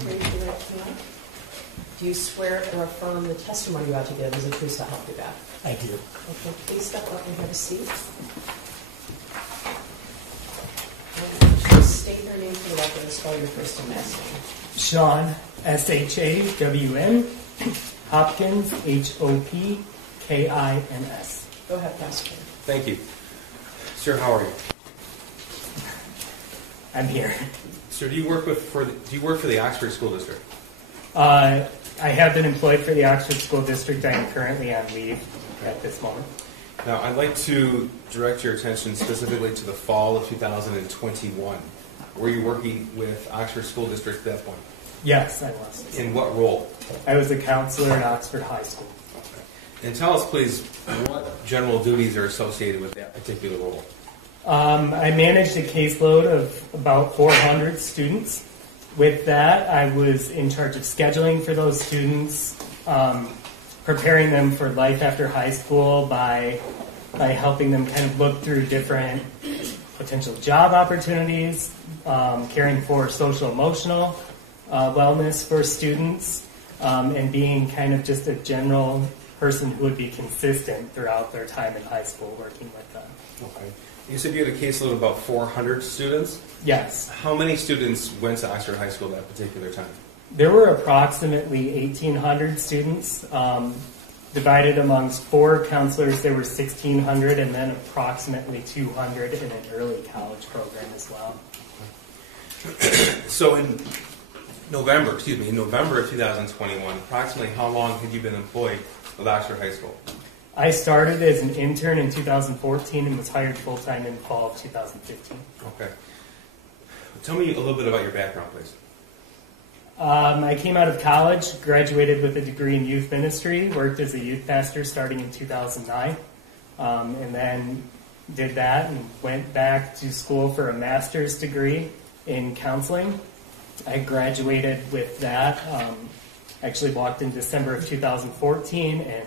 Raise your right hand. Do you swear or affirm the testimony you about to give is the truth so help you God? I do. Okay, please step up and have a seat. And just state your name for the record and spell your first and last name. Shawn, S-H-A-W-N, Hopkins, H-O-P-K-I-N-S. Go ahead, Pastor. Thank you. Sir, how are you? I'm here. Sir, do you work for the Oxford School District? I have been employed for the Oxford School District. I am currently on leave at this moment. Now, I'd like to direct your attention specifically to the fall of 2021. Were you working with Oxford School District at that point? Yes, I was. In what role? I was a counselor in Oxford High School. Okay. And tell us, please, what general duties are associated with that particular role? I managed a caseload of about 400 students. With that, I was in charge of scheduling for those students, preparing them for life after high school by helping them kind of look through different potential job opportunities, caring for social-emotional wellness for students, and being kind of just a general person who would be consistent throughout their time in high school working with them. Okay. You said you had a caseload of about 400 students? Yes. How many students went to Oxford High School at that particular time? There were approximately 1,800 students. Divided amongst 4 counselors, there were 1,600, and then approximately 200 in an early college program as well. So in November of 2021, approximately how long had you been employed with Oxford High School? I started as an intern in 2014 and was hired full-time in fall of 2015. Okay. Tell me a little bit about your background, please. I came out of college, graduated with a degree in youth ministry, worked as a youth pastor starting in 2009, and then did that and went back to school for a master's degree in counseling. I graduated with that, actually walked in December of 2014 and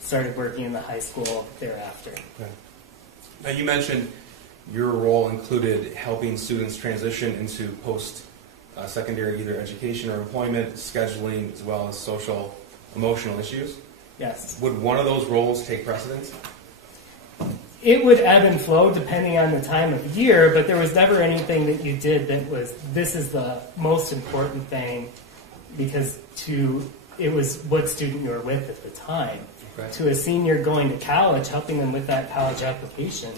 started working in the high school thereafter. Okay. Now you mentioned your role included helping students transition into post-secondary either education or employment, scheduling, as well as social, emotional issues. Yes. Would one of those roles take precedence? It would ebb and flow depending on the time of year, but there was never anything that you did that was, this is the most important thing, because it was what student you were with at the time. Okay. To a senior going to college, helping them with that college application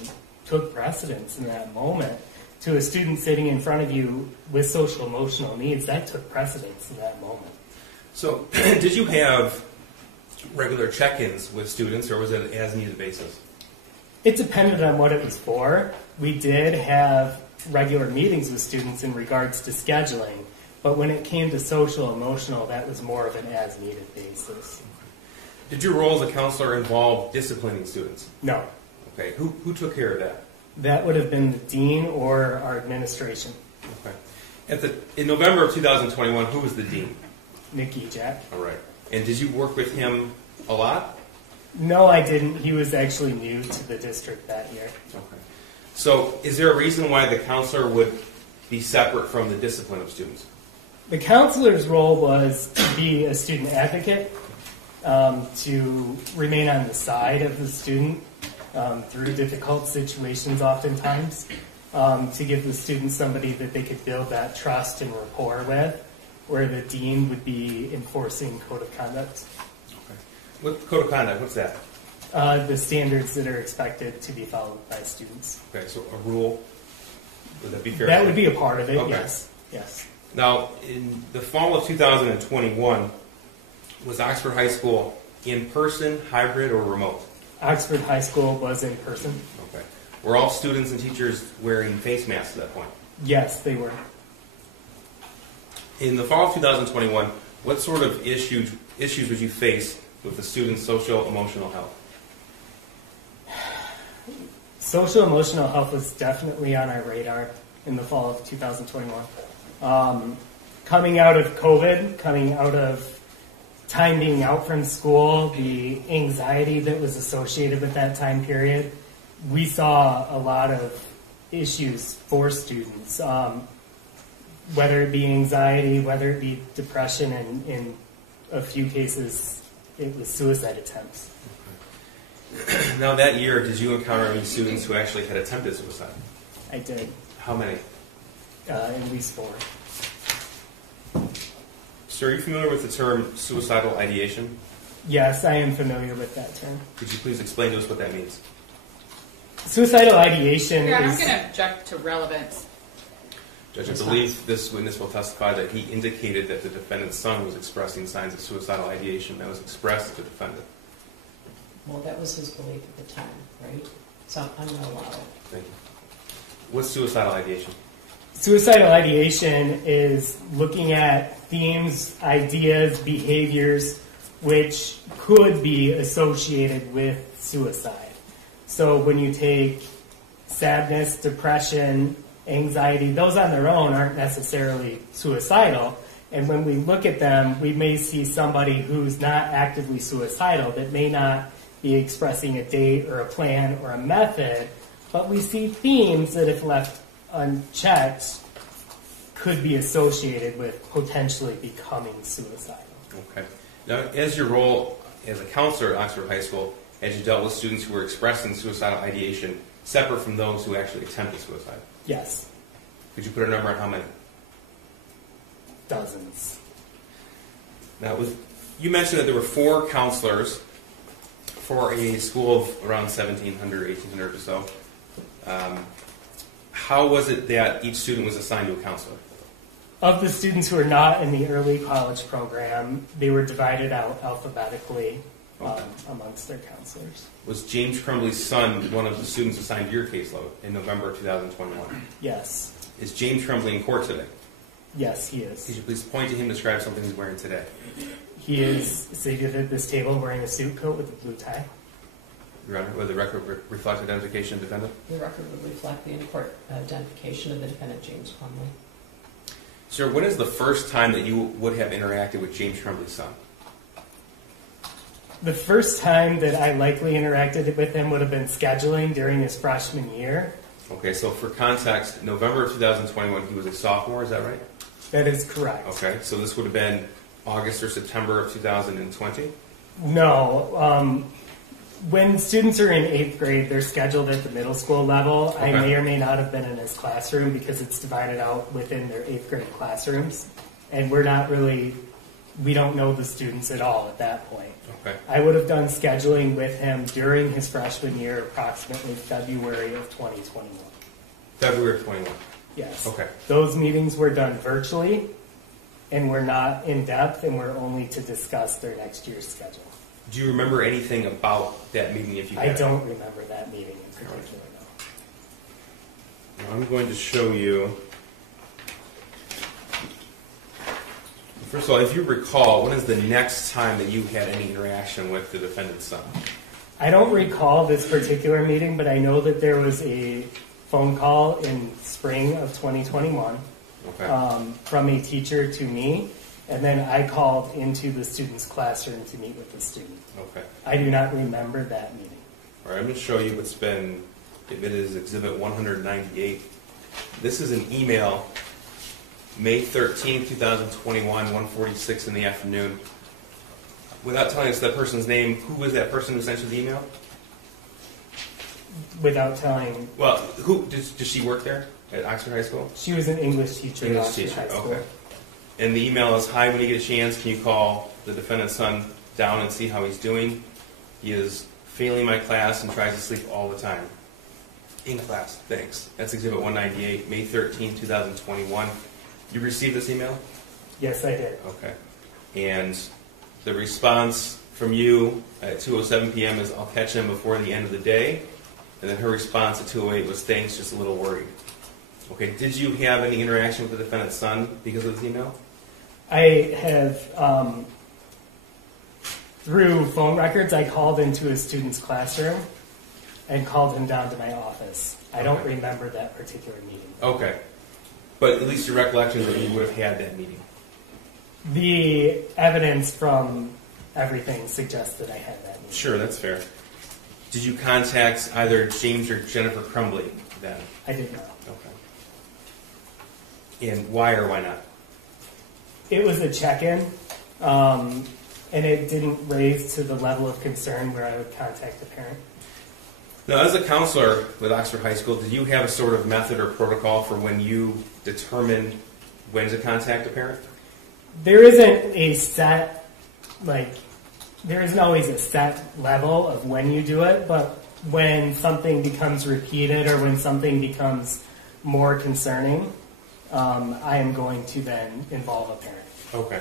took precedence in that moment. To a student sitting in front of you with social emotional needs, that took precedence in that moment. So did you have regular check-ins with students, or was it an as-needed basis? It depended on what it was for. We did have regular meetings with students in regards to scheduling, but when it came to social emotional, that was more of an as-needed basis. Did your role as a counselor involve disciplining students? No. Okay. Who took care of that? That would have been the dean or our administration. Okay. In November of 2021, who was the dean? Nikki Jack. All right. And did you work with him a lot? No, I didn't. He was actually new to the district that year. Okay. So is there a reason why the counselor would be separate from the discipline of students? The counselor's role was to be a student advocate, to remain on the side of the student through difficult situations oftentimes, to give the student somebody that they could build that trust and rapport with, where the dean would be enforcing code of conduct. Okay. What code of conduct? What's that? The standards that are expected to be followed by students. Okay, so a rule. Would that be fair? That would be a part of it, okay. Yes. Yes. Now, in the fall of 2021, was Oxford High School in person, hybrid, or remote? Oxford High School was in person. Okay. Were all students and teachers wearing face masks at that point? Yes, they were. In the fall of 2021, what sort of issues would you face with the students' social emotional health? Social emotional health was definitely on our radar in the fall of 2021. Coming out of COVID, coming out of time being out from school, the anxiety that was associated with that time period, we saw a lot of issues for students. whether it be anxiety, whether it be depression, and in a few cases, it was suicide attempts. Okay. Now, that year, did you encounter any students who actually had attempted suicide? I did. How many? At least 4. Sir, are you familiar with the term suicidal ideation? Yes, I am familiar with that term. Could you please explain to us what that means? Suicidal ideation Here, I'm is... going to object to relevance. Judge, I believe this witness will testify that he indicated that the defendant's son was expressing signs of suicidal ideation that was expressed to the defendant. Well, that was his belief at the time, right? So I'm going to allow it. Thank you. What's suicidal ideation? Suicidal ideation is looking at themes, ideas, behaviors which could be associated with suicide. So when you take sadness, depression, anxiety, those on their own aren't necessarily suicidal. And when we look at them, we may see somebody who's not actively suicidal that may not be expressing a date or a plan or a method, but we see themes that, if left unchecked, could be associated with potentially becoming suicidal. Okay. Now, as your role as a counselor at Oxford High School, as you dealt with students who were expressing suicidal ideation separate from those who actually attempted suicide? Yes. Could you put a number on how many? Dozens. Now, you mentioned that there were 4 counselors for a school of around 1,700, 1,800 or so. How was it that each student was assigned to a counselor? Of the students who are not in the early college program, they were divided out alphabetically amongst their counselors. Was James Crumbley's son one of the students assigned to your caseload in November of 2021? Yes. Is James Crumbley in court today? Yes, he is. Could you please point to him and describe something he's wearing today? He is seated at this table wearing a suit coat with a blue tie. Your Honor, would the record reflect identification of the defendant? The record would reflect the in-court identification of the defendant, James Crumbley. Sir, when is the first time that you would have interacted with James Crumbley's son? The first time that I likely interacted with him would have been scheduling during his freshman year. Okay, so for context, November of 2021, he was a sophomore, is that right? That is correct. Okay, so this would have been August or September of 2020? No. When students are in 8th grade, they're scheduled at the middle school level. Okay. I may or may not have been in his classroom because it's divided out within their 8th grade classrooms. And we don't know the students at all at that point. Okay. I would have done scheduling with him during his freshman year, approximately February of 2021. February of 21? Yes. Okay. Those meetings were done virtually and were not in depth and were only to discuss their next year's schedule. Do you remember anything about that meeting if you had I it? don't remember that meeting in particular, no. Now I'm going to show you. First of all, if you recall, when is the next time that you had any interaction with the defendant's son? I don't recall this particular meeting, but I know that there was a phone call in spring of 2021 from a teacher to me, and then I called into the student's classroom to meet with the student. Okay. I do not remember that meeting. All right, I'm going to show you what's been admitted as Exhibit 198. This is an email, May 13, 2021, 1:46 in the afternoon. Without telling us that person's name, who was that person who sent you the email? Without telling... Well, does she work there at Oxford High School? She was an English teacher at Oxford High School. Okay. And the email is, "Hi, when you get a chance, can you call the defendant's son down and see how he's doing? He is failing my class and tries to sleep all the time. In class, thanks." That's Exhibit 198, May 13, 2021. You received this email? Yes, I did. Okay. And the response from you at 2:07 p.m. is, "I'll catch him before the end of the day." And then her response at 2:08 was, "Thanks, just a little worried." Okay, did you have any interaction with the defendant's son because of this email? I have, through phone records, I called into a student's classroom and called him down to my office. I don't remember that particular meeting. Okay. But at least your recollection is that you would have had that meeting. The evidence from everything suggests that I had that meeting. Sure, that's fair. Did you contact either James or Jennifer Crumbley then? I did not. Okay. And why or why not? It was a check-in, and it didn't raise to the level of concern where I would contact the parent. Now, as a counselor with Oxford High School, did you have a sort of method or protocol for when you determined when to contact a parent? There isn't a set, there isn't always a set level of when you do it, but when something becomes repeated or when something becomes more concerning, I am going to then involve a parent. Okay.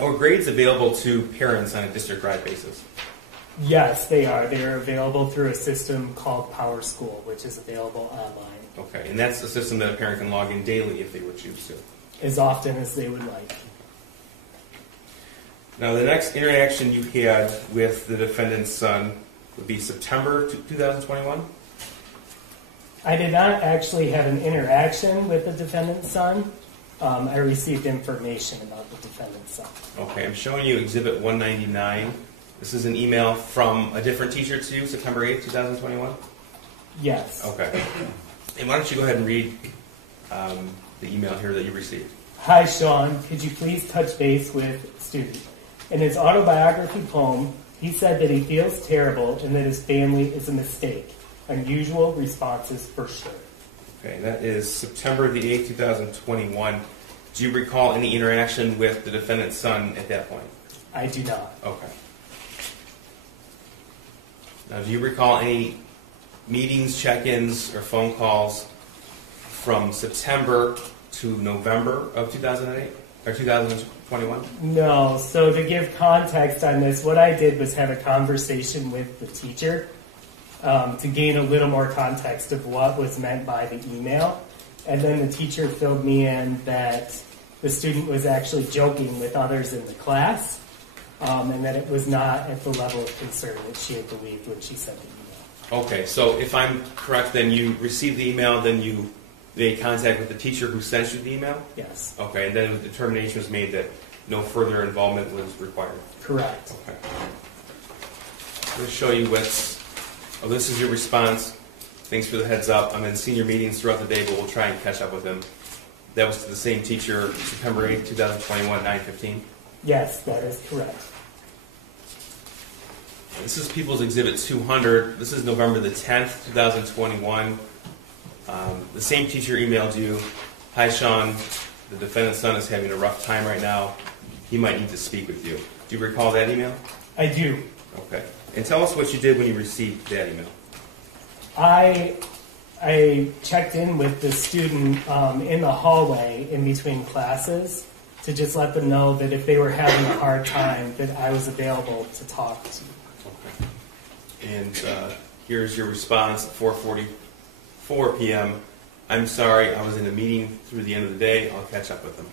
Are grades available to parents on a district-wide basis? Yes, they are. They are available through a system called Power School, which is available online. Okay, and that's a system that a parent can log in daily if they would choose to. As often as they would like. Now, the next interaction you had with the defendant's son would be September 2021? I did not actually have an interaction with the defendant's son. I received information about the defendant's son. Okay, I'm showing you Exhibit 199. This is an email from a different teacher to you, September 8th, 2021? Yes. Okay. And why don't you go ahead and read the email here that you received. Hi, Shawn. Could you please touch base with student? In his autobiography poem, he said that he feels terrible and that his family is a mistake. Unusual responses for sure. Okay, that is September the 8th, 2021. Do you recall any interaction with the defendant's son at that point? I do not. Okay. Now, do you recall any meetings, check-ins, or phone calls from September to November of 2008 or 2021? No. So to give context on this, what I did was have a conversation with the teacher to gain a little more context of what was meant by the email. And then the teacher filled me in that the student was actually joking with others in the class, and that it was not at the level of concern that she had believed when she sent the email. Okay, so if I'm correct, then you received the email, then you made contact with the teacher who sent you the email? Yes. Okay, and then the determination was made that no further involvement was required? Correct. Okay. I'm going to show you this is your response. Thanks for the heads up. I'm in senior meetings throughout the day, but we'll try and catch up with him. That was to the same teacher, September 8th, 2021, 9:15? Yes, that is correct. This is People's Exhibit 200. This is November the 10th, 2021. The same teacher emailed you, hi Shawn, the defendant's son is having a rough time right now. He might need to speak with you. Do you recall that email? I do. Okay. And tell us what you did when you received that email. I checked in with the student in the hallway in between classes to just let them know that if they were having a hard time, that I was available to talk to. Okay. And here's your response at 4:44 p.m. I'm sorry, I was in a meeting through the end of the day. I'll catch up with them.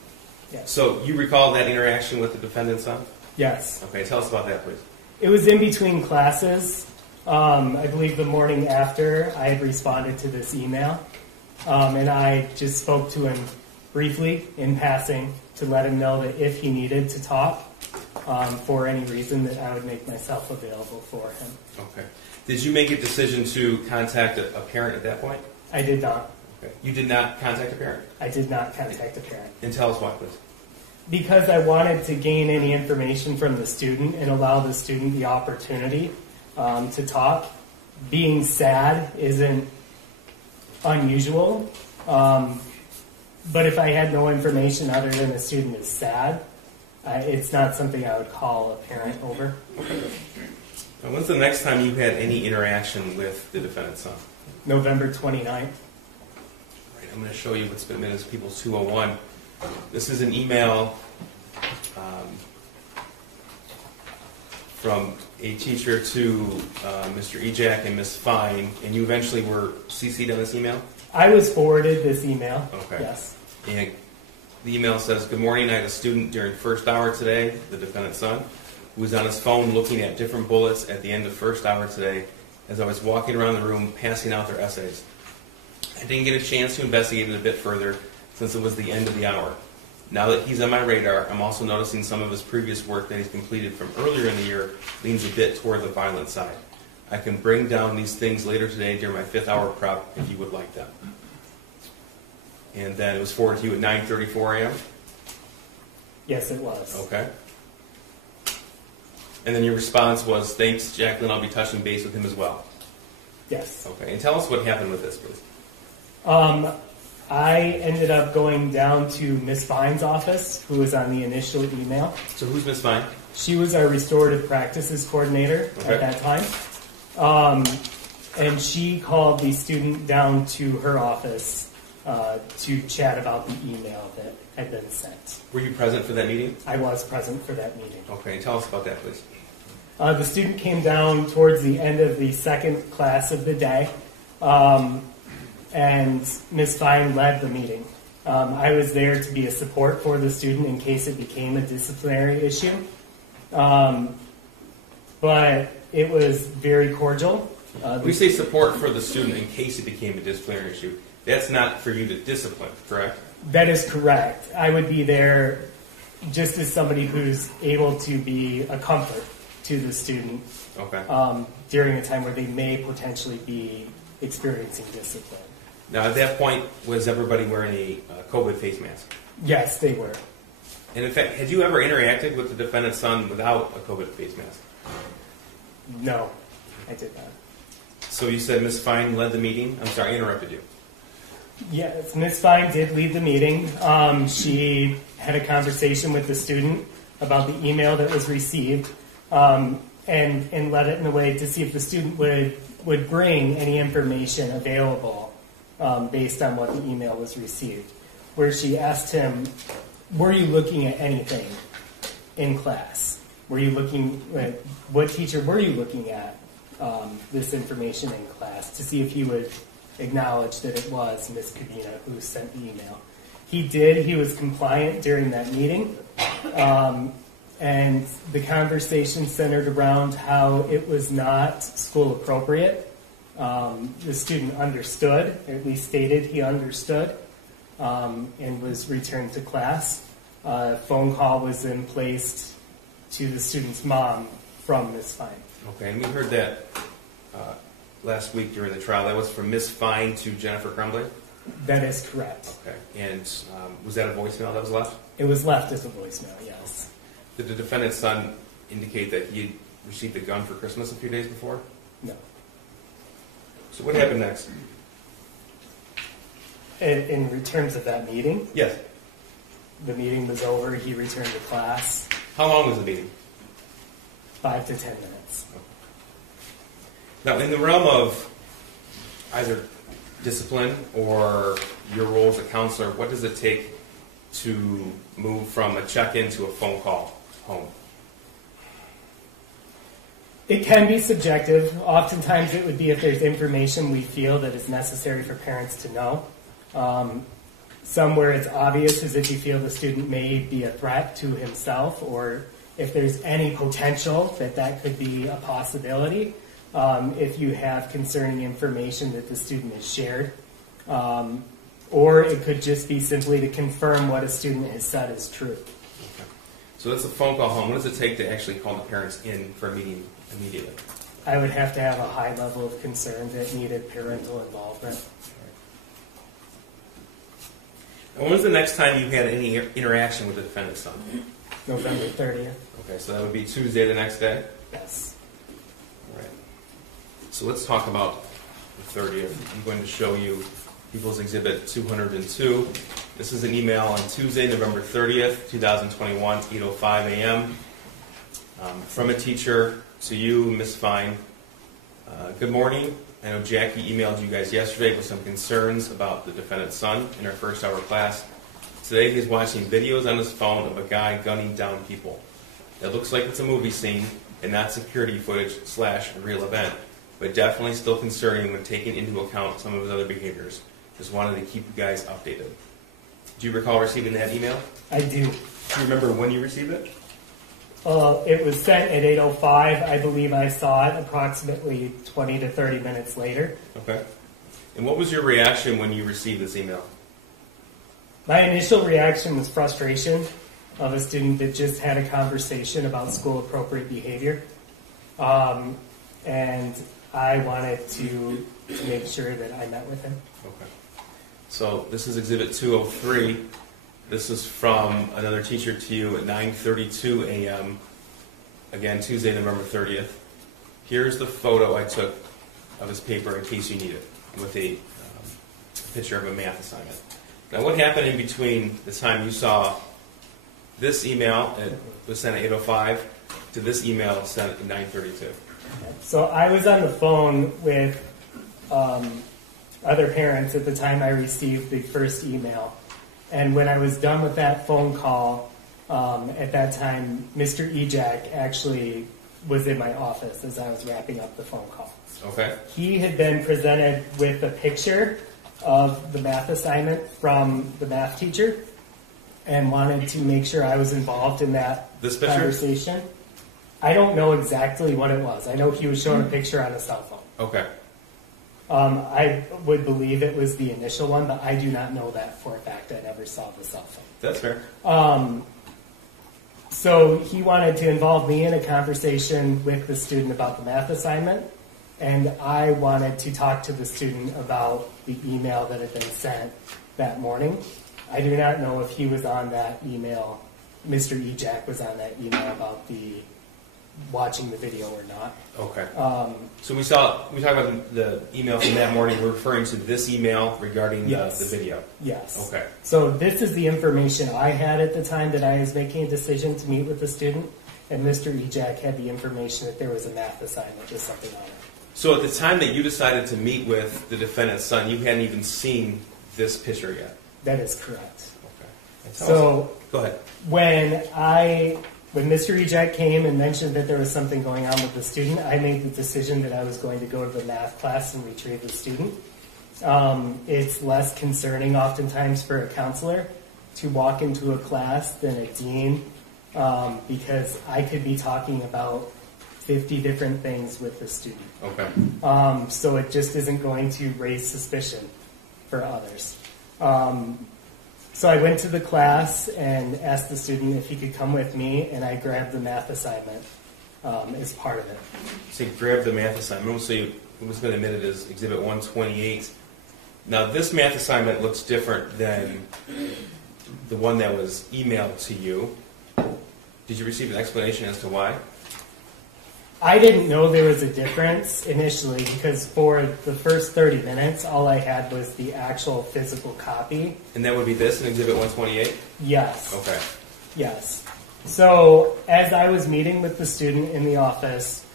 Yes. So you recall that interaction with the defendant's son? Yes. Okay, tell us about that, please. It was in between classes. I believe the morning after I had responded to this email, and I just spoke to him briefly in passing to let him know that if he needed to talk for any reason, that I would make myself available for him. Okay. Did you make a decision to contact a parent at that point? I did not. Okay. You did not contact a parent? I did not contact a parent. And tell us why, please. Because I wanted to gain any information from the student and allow the student the opportunity to talk. Being sad isn't unusual, but if I had no information other than the student is sad, it's not something I would call a parent over. Now, when's the next time you had any interaction with the defendant's son? November 29th. Right, I'm going to show you what's been as People's 201. This is an email from a teacher to Mr. Ejak and Ms. Fine, and you eventually were CC'd on this email? I was forwarded this email. Okay. Yes. And the email says, good morning, I had a student during first hour today, the defendant's son, who was on his phone looking at different bullets at the end of first hour today as I was walking around the room passing out their essays. I didn't get a chance to investigate it a bit further since it was the end of the hour. Now that he's on my radar, I'm also noticing some of his previous work that he's completed from earlier in the year leans a bit toward the violent side. I can bring down these things later today during my 5th hour prep if you would like them. And then it was forwarded to you at 9:34 a.m.? Yes, it was. Okay. And then your response was, thanks, Jacqueline, I'll be touching base with him as well. Yes. Okay, and tell us what happened with this, please. I ended up going down to Miss Vine's office, who was on the initial email. So who's Miss Vine? She was our restorative practices coordinator at that time. And she called the student down to her office to chat about the email that had been sent. Were you present for that meeting? I was present for that meeting. Okay, and tell us about that, please. The student came down towards the end of the second class of the day, and Ms. Fine led the meeting. I was there to be a support for the student in case it became a disciplinary issue, but it was very cordial. We say support for the student in case it became a disciplinary issue. That's not for you to discipline, correct? That is correct. I would be there just as somebody who's able to be a comfort to the student during a time where they may potentially be experiencing discipline. Now, at that point, was everybody wearing a COVID face mask? Yes, they were. And in fact, had you ever interacted with the defendant's son without a COVID face mask? No, I did not. So you said Ms. Fine led the meeting? I'm sorry, I interrupted you. Yes, Ms. Fine did lead the meeting. She had a conversation with the student about the email that was received, and led it in a way to see if the student would bring any information available based on what the email was received, where she asked him, were you looking at anything in class? Were you looking at, what teacher were you looking at this information in class, to see if he would acknowledge that it was Ms. Kadena who sent the email. He did. He was compliant during that meeting. And the conversation centered around how it was not school appropriate. The student understood, or at least stated he understood, and was returned to class. A phone call was then placed to the student's mom from Ms. Fine. Okay, and we heard that last week during the trial. That was from Ms. Fine to Jennifer Crumbley? That is correct. Okay, and was that a voicemail that was left? It was left as a voicemail, yes. Did the defendant's son indicate that he had received a gun for Christmas a few days before? No. So what happened next? In terms of that meeting, Yes. the meeting was over. He returned to class. How long was the meeting? 5 to 10 minutes. Now, in the realm of either discipline or your role as a counselor, what does it take to move from a check-in to a phone call home? It can be subjective. Oftentimes it would be if there's information we feel that is necessary for parents to know. Somewhere it's obvious is if you feel the student may be a threat to himself, or if there's any potential that could be a possibility. If you have concerning information that the student has shared. Or it could just be simply to confirm what a student has said is true. Okay. So that's a phone call home. What does it take to actually call the parents in for a meeting immediately? I would have to have a high level of concern that needed parental involvement. And when was the next time you had any interaction with the defendant's son? November 30th. Okay, so that would be Tuesday the next day? Yes. All right. So let's talk about the 30th. I'm going to show you People's Exhibit 202. This is an email on Tuesday, November 30th, 2021, 8:05 a.m. From a teacher to you, Ms. Fine. Good morning. I know Jackie emailed you guys yesterday with some concerns about the defendant's son in our first hour class. Today he's watching videos on his phone of a guy gunning down people. It looks like it's a movie scene and not security footage / a real event, but definitely still concerning when taking into account some of his other behaviors. Just wanted to keep you guys updated. Do you recall receiving that email? I do. Do you remember when you received it? It was sent at 8:05. I believe I saw it approximately 20 to 30 minutes later. Okay. And what was your reaction when you received this email? My initial reaction was frustration of a student that just had a conversation about school-appropriate behavior. And I wanted to make sure that I met with him. Okay. So this is Exhibit 203. This is from another teacher to you at 9:32 a.m. Again, Tuesday, November 30th. Here's the photo I took of his paper in case you need it, with a picture of a math assignment. Now, what happened in between the time you saw this email, it was sent at 8:05, to this email sent at 9:32? So I was on the phone with other parents at the time I received the first email. And when I was done with that phone call, at that time, Mr. Ejak actually was in my office as I was wrapping up the phone call. Okay. He had been presented with a picture of the math assignment from the math teacher and wanted to make sure I was involved in that This picture? conversation. I don't know exactly what it was. I know he was showing a picture on a cell phone. Okay. I would believe it was the initial one, but I do not know that for a fact. I never saw the cell phone. That's fair. So he wanted to involve me in a conversation with the student about the math assignment, and I wanted to talk to the student about the email that had been sent that morning. I do not know if he was on that email, Mr. Ejak was on that email about the watching the video or not. Okay. So we talked about the email from that morning. We're referring to this email regarding Yes. the video. Yes. Okay. So this is the information I had at the time that I was making a decision to meet with the student, and Mr. Ejak had the information that there was a math assignment with something on it. So at the time that you decided to meet with the defendant's son, you hadn't even seen this picture yet? That is correct. Okay. So Go ahead. When Mr. Ejak came and mentioned that there was something going on with the student, I made the decision that I was going to go to the math class and retrieve the student. It's less concerning oftentimes for a counselor to walk into a class than a dean, because I could be talking about 50 different things with the student. Okay. So it just isn't going to raise suspicion for others. So I went to the class and asked the student if he could come with me, and I grabbed the math assignment as part of it. So you grabbed the math assignment. So it was been admitted as Exhibit 128. Now this math assignment looks different than the one that was emailed to you. Did you receive an explanation as to why? I didn't know there was a difference initially because for the first 30 minutes, all I had was the actual physical copy. And that would be this in Exhibit 128? Yes. Okay. Yes. So as I was meeting with the student in the office,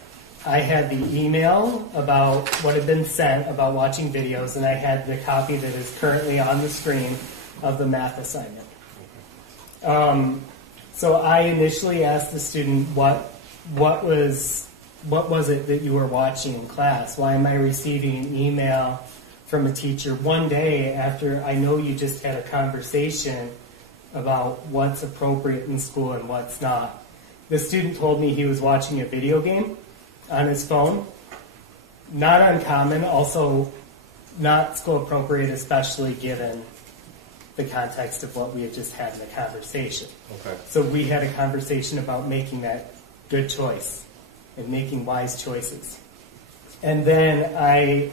I had the email about what had been sent about watching videos, and I had the copy that is currently on the screen of the math assignment. So I initially asked the student what was it that you were watching in class? Why am I receiving an email from a teacher one day after I know you just had a conversation about what's appropriate in school and what's not? The student told me he was watching a video game on his phone. Not uncommon, also not school appropriate, especially given the context of what we had just had in the conversation. Okay. So we had a conversation about making that good choice and making wise choices. And then I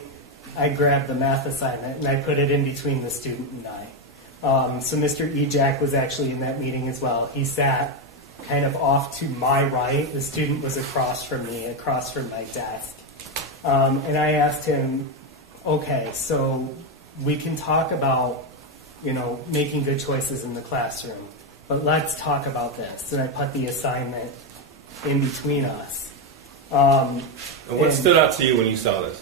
grabbed the math assignment and I put it in between the student and I. So Mr. Ejak was actually in that meeting as well. He sat kind of off to my right. The student was across from me, across from my desk. And I asked him, okay, so we can talk about, making good choices in the classroom, but let's talk about this. And I put the assignment in between us. And what stood out to you when you saw this?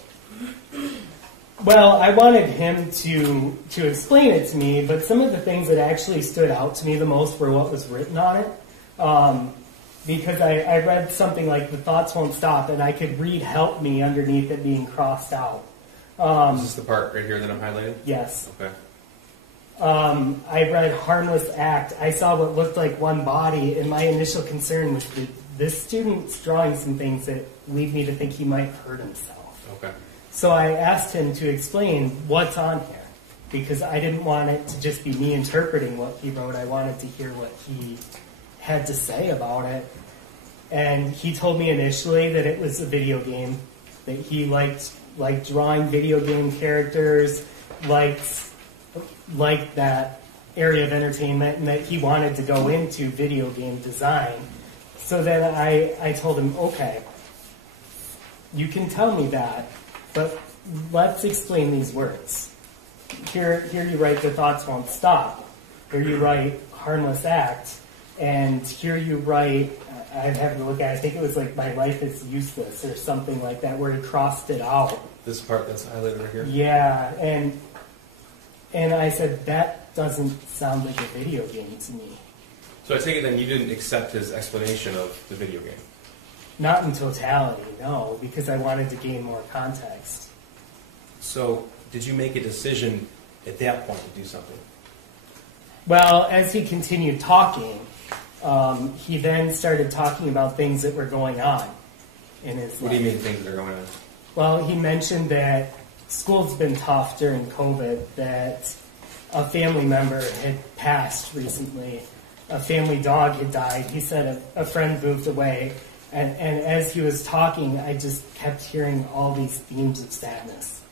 Well, I wanted him to explain it to me, but some of the things that actually stood out to me the most were what was written on it. Because I read something like, the thoughts won't stop, and I could read help me underneath it being crossed out. Is this the part right here that I'm highlighting? Yes. Okay. I read harmless act. I saw what looked like one body, and my initial concern was that this student's drawing some things that lead me to think he might hurt himself. Okay. So I asked him to explain what's on here, because I didn't want it to just be me interpreting what he wrote. I wanted to hear what he had to say about it. And he told me initially that it was a video game, that he liked drawing video game characters, liked liked that area of entertainment and that he wanted to go into video game design. So then I told him, okay, you can tell me that, but let's explain these words. Here you write the thoughts won't stop. Here you write harmless act. And here you write, I'd have to look at it, I think it was like my life is useless or something like that, where he crossed it out. This part that's highlighted right here? Yeah, and I said, that doesn't sound like a video game to me. So I take it then you didn't accept his explanation of the video game? Not in totality, no, because I wanted to gain more context. So did you make a decision at that point to do something? Well, as he continued talking, he then started talking about things that were going on in his life. What do you mean things that are going on? Well, he mentioned that school's been tough during COVID, that a family member had passed recently. A family dog had died. He said a friend moved away. And as he was talking, I just kept hearing all these themes of sadness.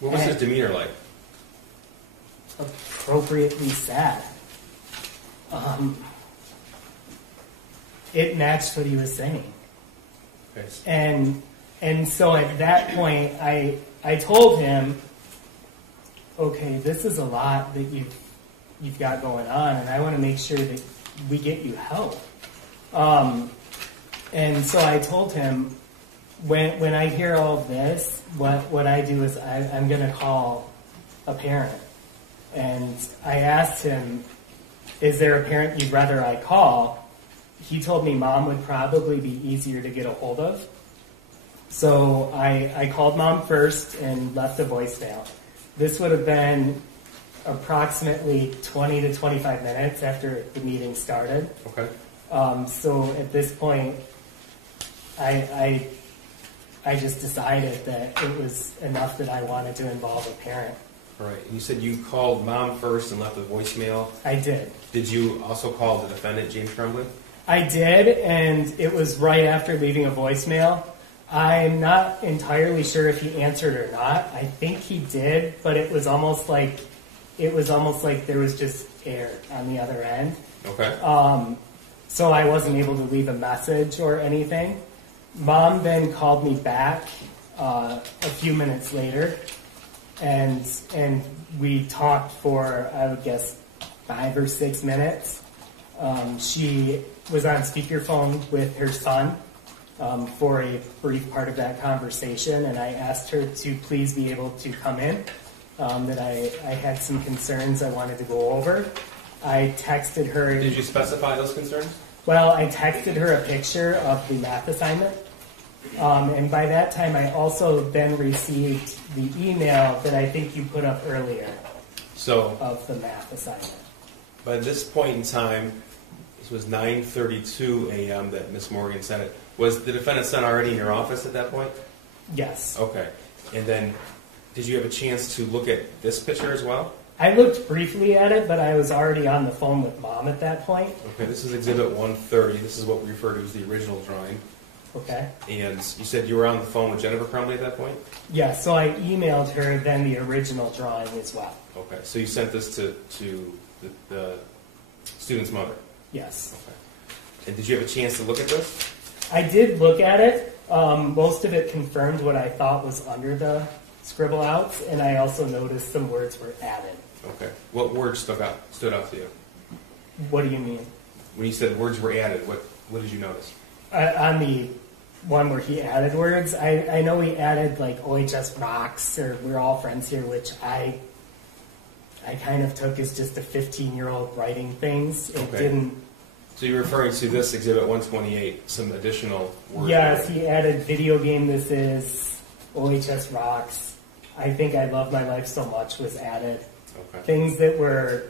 What was his demeanor like? Appropriately sad. It matched what he was saying. Okay. And so at that point, I told him, okay, this is a lot that you've got going on, and I want to make sure that we get you help. And so I told him, when I hear all of this, what I do is I'm going to call a parent. And I asked him, is there a parent you'd rather I call? He told me mom would probably be easier to get a hold of. So I called mom first and left a voicemail. This would have been approximately 20 to 25 minutes after the meeting started. Okay. So at this point, I just decided that it was enough that I wanted to involve a parent. All right. And you said you called mom first and left a voicemail. I did. Did you also call the defendant, James Crumbley? I did, and it was right after leaving a voicemail. I'm not entirely sure if he answered or not. I think he did, but it was almost like there was just air on the other end. Okay. So I wasn't able to leave a message or anything. Mom then called me back a few minutes later, and we talked for, I would guess, 5 or 6 minutes. She was on speakerphone with her son for a brief part of that conversation, and I asked her to please be able to come in, that I had some concerns I wanted to go over. I texted her... Did you specify those concerns? Well, I texted her a picture of the math assignment, and by that time I also then received the email that I think you put up earlier of the math assignment. By this point in time, this was 9:32 a.m. that Ms. Morgan sent it. Was the defendant's son already in your office at that point? Yes. Okay. And then did you have a chance to look at this picture as well? I looked briefly at it, but I was already on the phone with Mom at that point. Okay, this is Exhibit 130. This is what we refer to as the original drawing. Okay. And you said you were on the phone with Jennifer Crumbley at that point? Yeah, so I emailed her then the original drawing as well. Okay, so you sent this to the student's mother? Yes. Okay. And did you have a chance to look at this? I did look at it. Most of it confirmed what I thought was under the scribble outs, and I also noticed some words were added. Okay. What words stood out to you? What do you mean? When you said words were added, what did you notice? On the one where he added words, I know he added like OHS rocks or we're all friends here, which I kind of took as just a 15-year-old writing things. It didn't. So you're referring to this Exhibit 128, some additional words? Yes, he added video game this is, OHS rocks. I think I Love My Life So Much was added. Okay. Things that were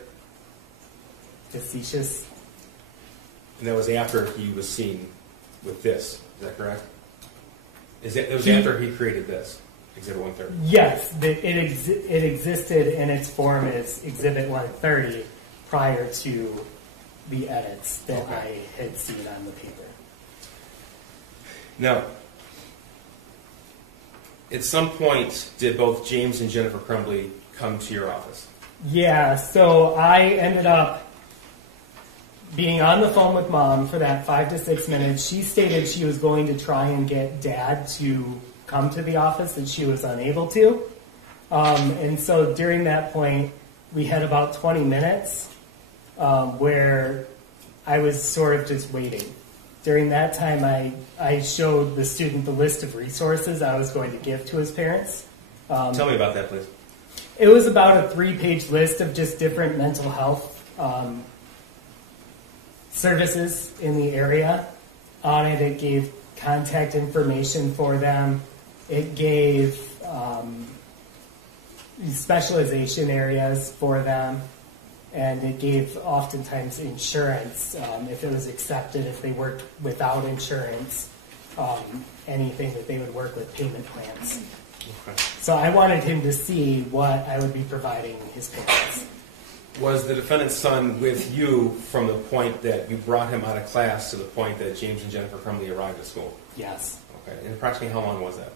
facetious. And that was after he was seen with this, is that correct? It was after he created this, Exhibit 130? Yes, it existed in its form as Exhibit 130 prior to the edits that I had seen on the paper. Now, at some point, did both James and Jennifer Crumbley come to your office? Yeah, so I ended up being on the phone with Mom for that 5 to 6 minutes. She stated she was going to try and get Dad to come to the office, and she was unable to. And so during that point, we had about 20 minutes where I was sort of just waiting. During that time, I showed the student the list of resources I was going to give to his parents. Tell me about that, please. It was about a 3-page list of just different mental health services in the area. On it, it gave contact information for them. It gave specialization areas for them. And it gave oftentimes insurance, if it was accepted, if they worked without insurance, anything that they would work with payment plans. Okay. So I wanted him to see what I would be providing his parents. Was the defendant's son with you from the point that you brought him out of class to the point that James and Jennifer Crumbley arrived at school? Yes. Okay. And approximately how long was that?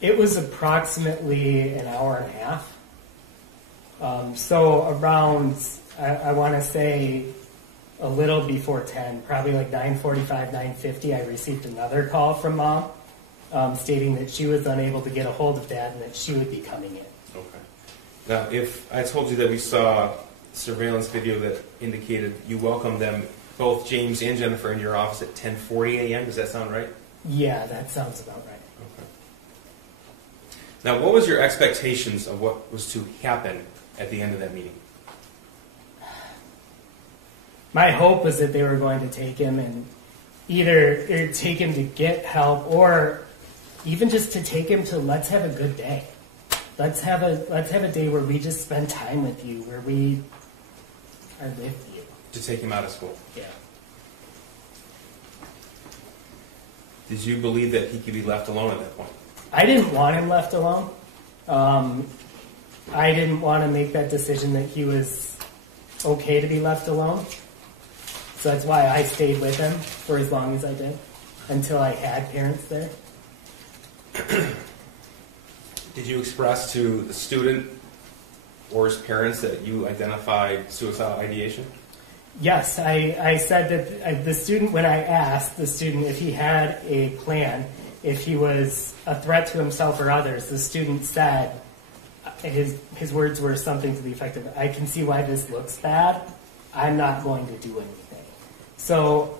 It was approximately an hour and a half. So around, I want to say a little before 10, probably like 9:45, 9:50, I received another call from Mom stating that she was unable to get a hold of Dad and that she would be coming in. Okay. Now, if I told you that we saw surveillance video that indicated you welcomed them, both James and Jennifer, in your office at 10:40 a.m., does that sound right? Yeah, that sounds about right. Okay. Now, what was your expectations of what was to happen at the end of that meeting? My hope was that they were going to take him and either take him to get help or even just to take him to let's have a good day. Let's have a day where we just spend time with you, where we are with you. To take him out of school? Yeah. Did you believe that he could be left alone at that point? I didn't want him left alone. I didn't want to make that decision that he was okay to be left alone. So that's why I stayed with him for as long as I did, until I had parents there. Did you express to the student or his parents that you identified suicidal ideation? Yes, I said that the student, when I asked the student if he had a plan, if he was a threat to himself or others, the student said, his words were something to the effect of, I can see why this looks bad, I'm not going to do anything. So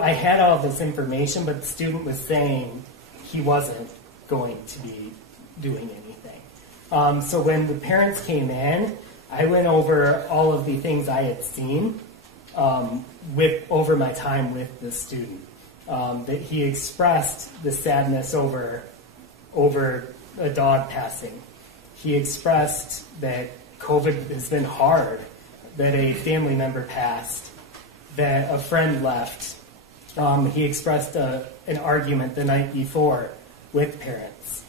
I had all this information, but the student was saying he wasn't going to be doing anything. So when the parents came in, I went over all of the things I had seen over my time with the student. That he expressed the sadness over a dog passing. He expressed that COVID has been hard, that a family member passed, that a friend left. He expressed an argument the night before with parents.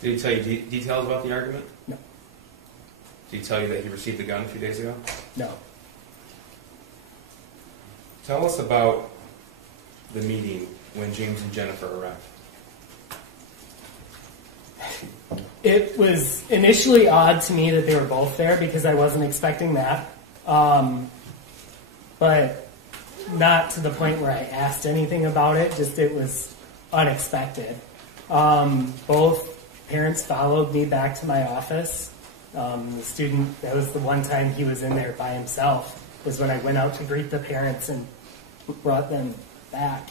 Did he tell you details about the argument? No. Did he tell you that he received the gun a few days ago? No. Tell us about the meeting when James and Jennifer arrived. It was initially odd to me that they were both there because I wasn't expecting that. But not to the point where I asked anything about it, just it was unexpected. Both parents followed me back to my office. The student, that was the one time he was in there by himself, was when I went out to greet the parents and brought them back.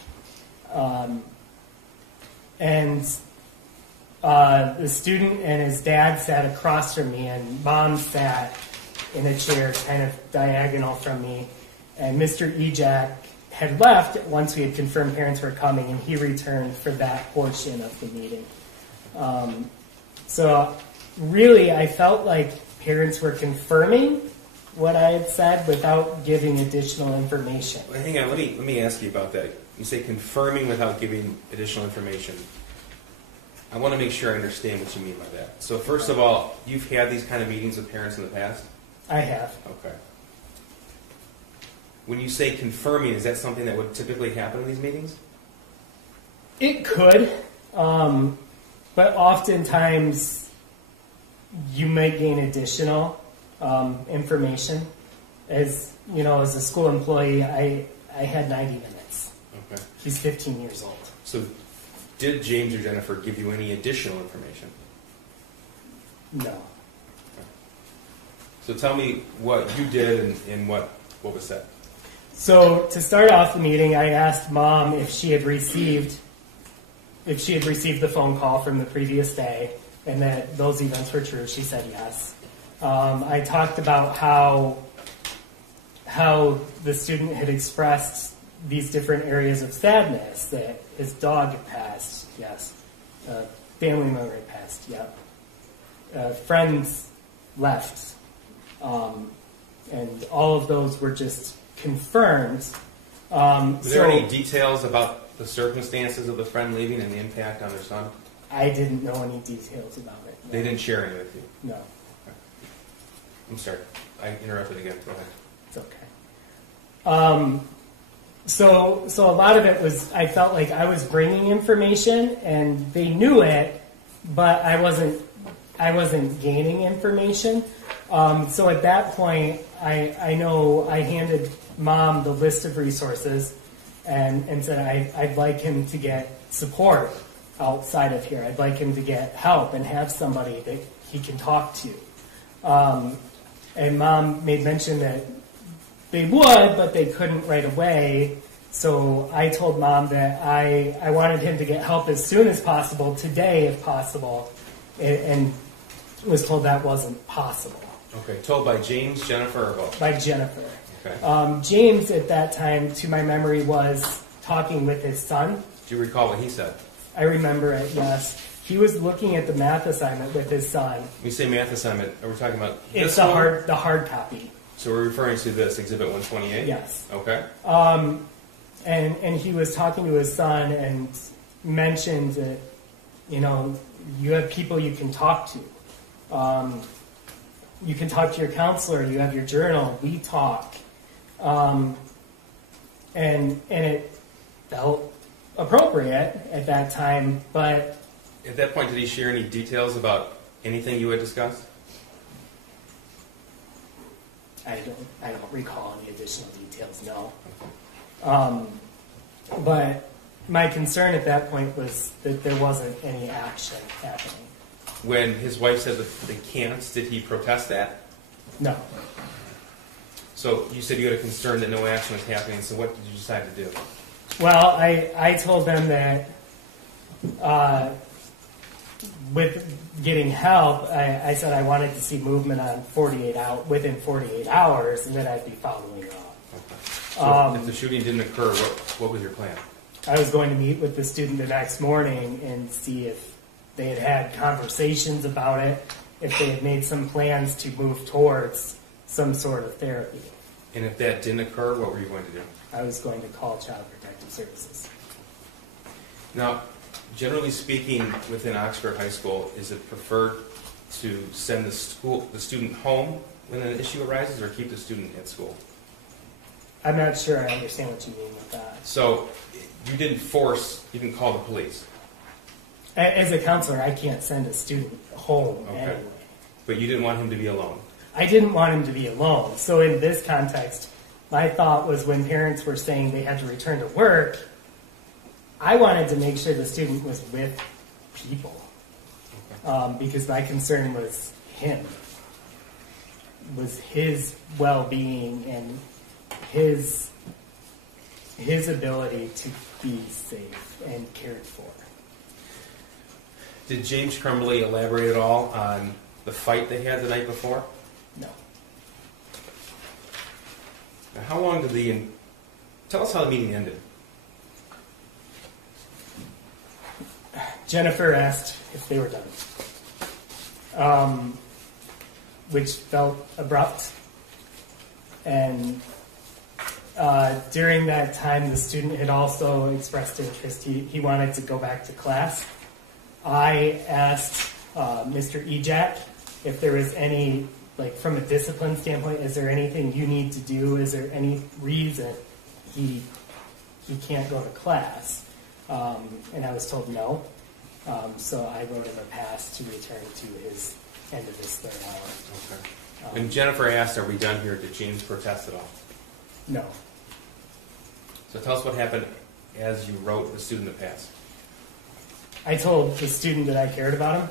The student and his dad sat across from me, and Mom sat in a chair kind of diagonal from me. And Mr. Ejak had left once we had confirmed parents were coming, and he returned for that portion of the meeting. So really, I felt like parents were confirming what I had said without giving additional information. Hang on, let me ask you about that. You say confirming without giving additional information. I want to make sure I understand what you mean by that. So first of all, you've had these kind of meetings with parents in the past? I have. Okay. When you say confirming, is that something that would typically happen in these meetings? It could, but oftentimes you may gain additional information. As you know, as a school employee, I had 90 minutes. Okay. He's 15 years old. So did James or Jennifer give you any additional information? No. Okay. So tell me what you did and what was said. So to start off the meeting, I asked Mom if she had received the phone call from the previous day and that those events were true. She said yes. I talked about how the student had expressed these different areas of sadness, that his dog had passed, yes. Family member had passed, yeah. Friends left. And all of those were just confirmed. Was there any details about the circumstances of the friend leaving and the impact on their son? I didn't know any details about it. No. They didn't share any with you? No. Okay. I'm sorry. I interrupted again. Go ahead. It's okay. So a lot of it was, I felt like I was bringing information and they knew it, but I wasn't gaining information. So at that point, I know I handed Mom the list of resources and said I'd like him to get support outside of here. I'd like him to get help and have somebody that he can talk to. And Mom made mention that they would, but they couldn't right away. So I told Mom that I wanted him to get help as soon as possible, today if possible, and was told that wasn't possible. Okay, told by James, Jennifer, or both? By Jennifer. Okay. James, at that time, to my memory, was talking with his son. Do you recall what he said? I remember it, yes. He was looking at the math assignment with his son. When you say math assignment, are we talking about It's this the hard copy. So we're referring to this, Exhibit 128? Yes. Okay. And he was talking to his son and mentioned that, you have people you can talk to. You can talk to your counselor. You have your journal. We talk. And it felt appropriate at that time, but... At that point, did he share any details about anything you had discussed? I don't recall any additional details, no. But my concern at that point was that there wasn't any action happening. When his wife said that they can't, did he protest that? No. So you said you had a concern that no action was happening, so what did you decide to do? Well, I told them that with getting help, I said I wanted to see movement on within 48 hours, and then I'd be following up. Okay. So if the shooting didn't occur, what was your plan? I was going to meet with the student the next morning and see if they had conversations about it, if they had made some plans to move towards some sort of therapy. And if that didn't occur, what were you going to do? I was going to call Child Protective Services. Now, generally speaking, within Oxford High School, is it preferred to send the student home when an issue arises, or keep the student at school? I'm not sure I understand what you mean with that. So you didn't call the police? As a counselor, I can't send a student home anyway. But you didn't want him to be alone? I didn't want him to be alone. So in this context, my thought was when parents were saying they had to return to work, I wanted to make sure the student was with people. Because my concern was him. Was his well-being and his ability to be safe and cared for. Did James Crumbley elaborate at all on the fight they had the night before? No. Now, how long did tell us how the meeting ended. Jennifer asked if they were done, which felt abrupt. And during that time, the student had also expressed interest. He wanted to go back to class. I asked Mr. Ejak if there was any, from a discipline standpoint, is there anything you need to do? Is there any reason he can't go to class? And I was told no. So I wrote him a pass to return to his end of his third hour. Okay. And Jennifer asked, are we done here? Did James protest at all? No. So tell us what happened as you wrote the student that passed. I told the student that I cared about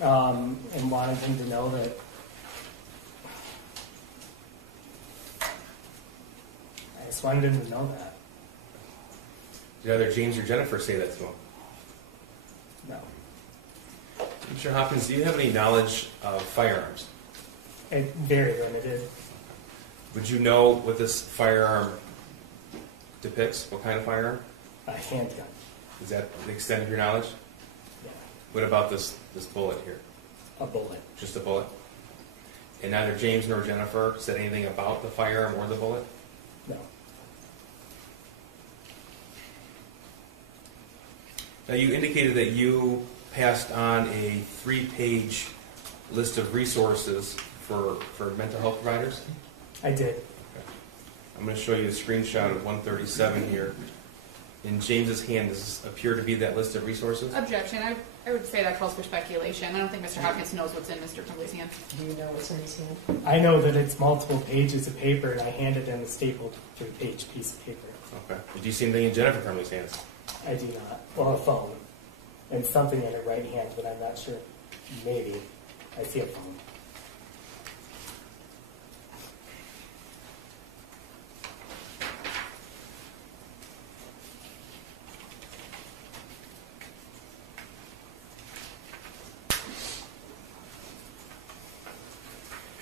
him and wanted him to know that I just wanted him to know that. Did either James or Jennifer say that to him? No. Mr. Hopkins, do you have any knowledge of firearms? Very limited. Would you know what this firearm depicts? What kind of firearm? A handgun. Is that the extent of your knowledge? Yeah. What about this bullet here? A bullet. Just a bullet? And neither James nor Jennifer said anything about the firearm or the bullet? No. Now, you indicated that you passed on a 3-page list of resources for mental health providers. I did. Okay. I'm going to show you a screenshot of 137 here. In James's hand, does this appear to be that list of resources? Objection. I would say that calls for speculation. I don't think Mr. Hopkins knows what's in Mr. Crumbley's hand. Do you know what's in his hand? I know that it's multiple pages of paper, and I handed him a stapled 3-page piece of paper. Okay. Did you see anything in Jennifer Crumbley's hands? I do not. Well, a phone. And something in her right hand, but I'm not sure. Maybe. I see a phone.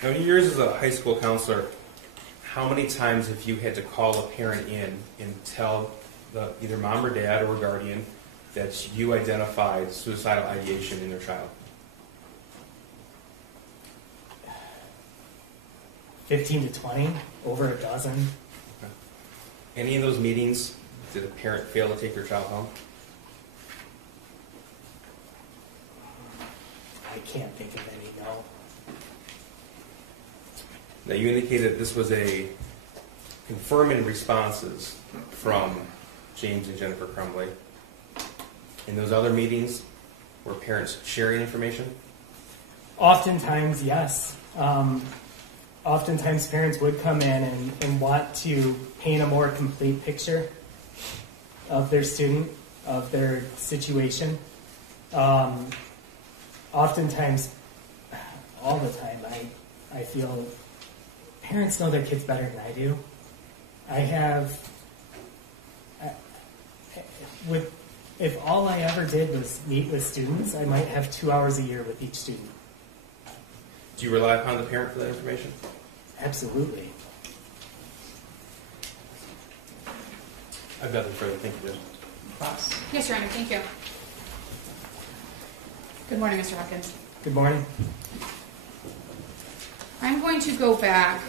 Now, in years as a high school counselor, how many times have you had to call a parent in and tell either mom or dad or guardian that you identified suicidal ideation in their child? 15 to 20, over a dozen. Okay. Any of those meetings, did a parent fail to take their child home? I can't think of any, no. Now, you indicated this was a confirming responses from James and Jennifer Crumbley. In those other meetings, were parents sharing information? Oftentimes, yes. Oftentimes parents would come in and want to paint a more complete picture of their student, of their situation. Oftentimes, all the time, I feel parents know their kids better than I do. If all I ever did was meet with students, I might have 2 hours a year with each student. Do you rely upon the parent for that information? Absolutely. I have nothing further. Thank you, Judge. Yes, Your Honor. Thank you. Good morning, Mr. Hopkins. Good morning. I'm going to go back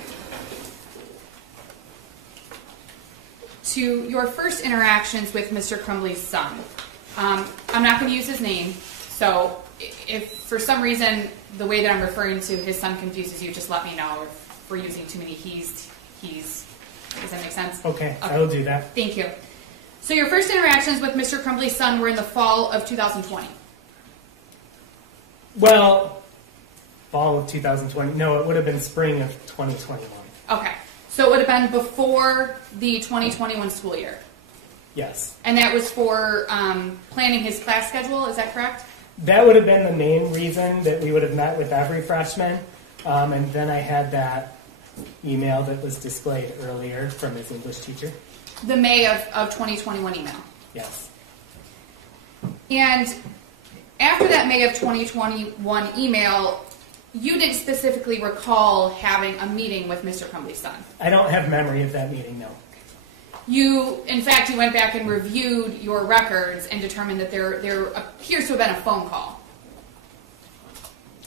to your first interactions with Mr. Crumbley's son. I'm not going to use his name, so if for some reason the way that I'm referring to his son confuses you, just let me know. If we're using too many he's. Does that make sense? Okay, I will do that. Thank you. So your first interactions with Mr. Crumbley's son were in the fall of 2020. Well, fall of 2020. No, it would have been spring of 2021. Okay. So it would have been before the 2021 school year. Yes. And that was for planning his class schedule, is that correct? That would have been the main reason that we would have met with every freshman. And then I had that email that was displayed earlier from his English teacher. The May of 2021 email. Yes. And after that May of 2021 email, you didn't specifically recall having a meeting with Mr. Crumbley's son. I don't have memory of that meeting, no. In fact, you went back and reviewed your records and determined that there appears to have been a phone call.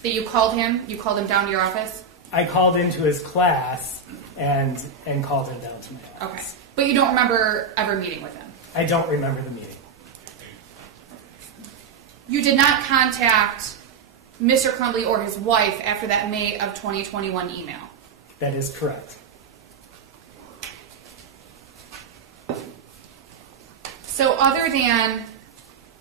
That you called him down to your office? I called into his class and called him down to my office. Okay. But you don't remember ever meeting with him? I don't remember the meeting. You did not contact Mr. Crumbley or his wife after that May of 2021 email? That is correct. So other than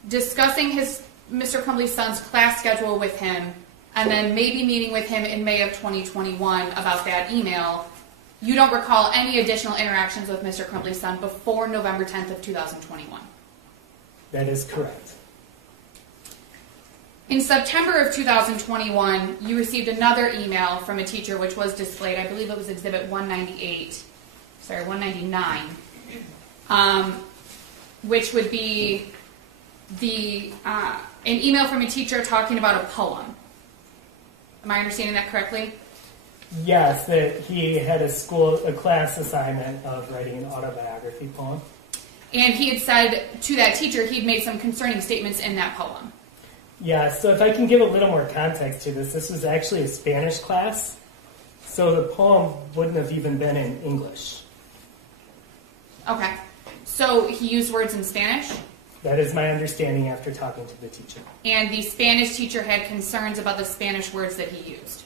discussing Mr. Crumbley's son's class schedule with him and then maybe meeting with him in May of 2021 about that email. You don't recall any additional interactions with Mr. Crumbley's son before November 10th of 2021. That is correct. In September of 2021, you received another email from a teacher which was displayed. I believe it was Exhibit 199, which would be an email from a teacher talking about a poem. Am I understanding that correctly? Yes, that he had a class assignment of writing an autobiography poem. And he had said to that teacher he'd made some concerning statements in that poem. Yeah, so if I can give a little more context to this was actually a Spanish class, so the poem wouldn't have even been in English. Okay. So he used words in Spanish? That is my understanding after talking to the teacher. And the Spanish teacher had concerns about the Spanish words that he used?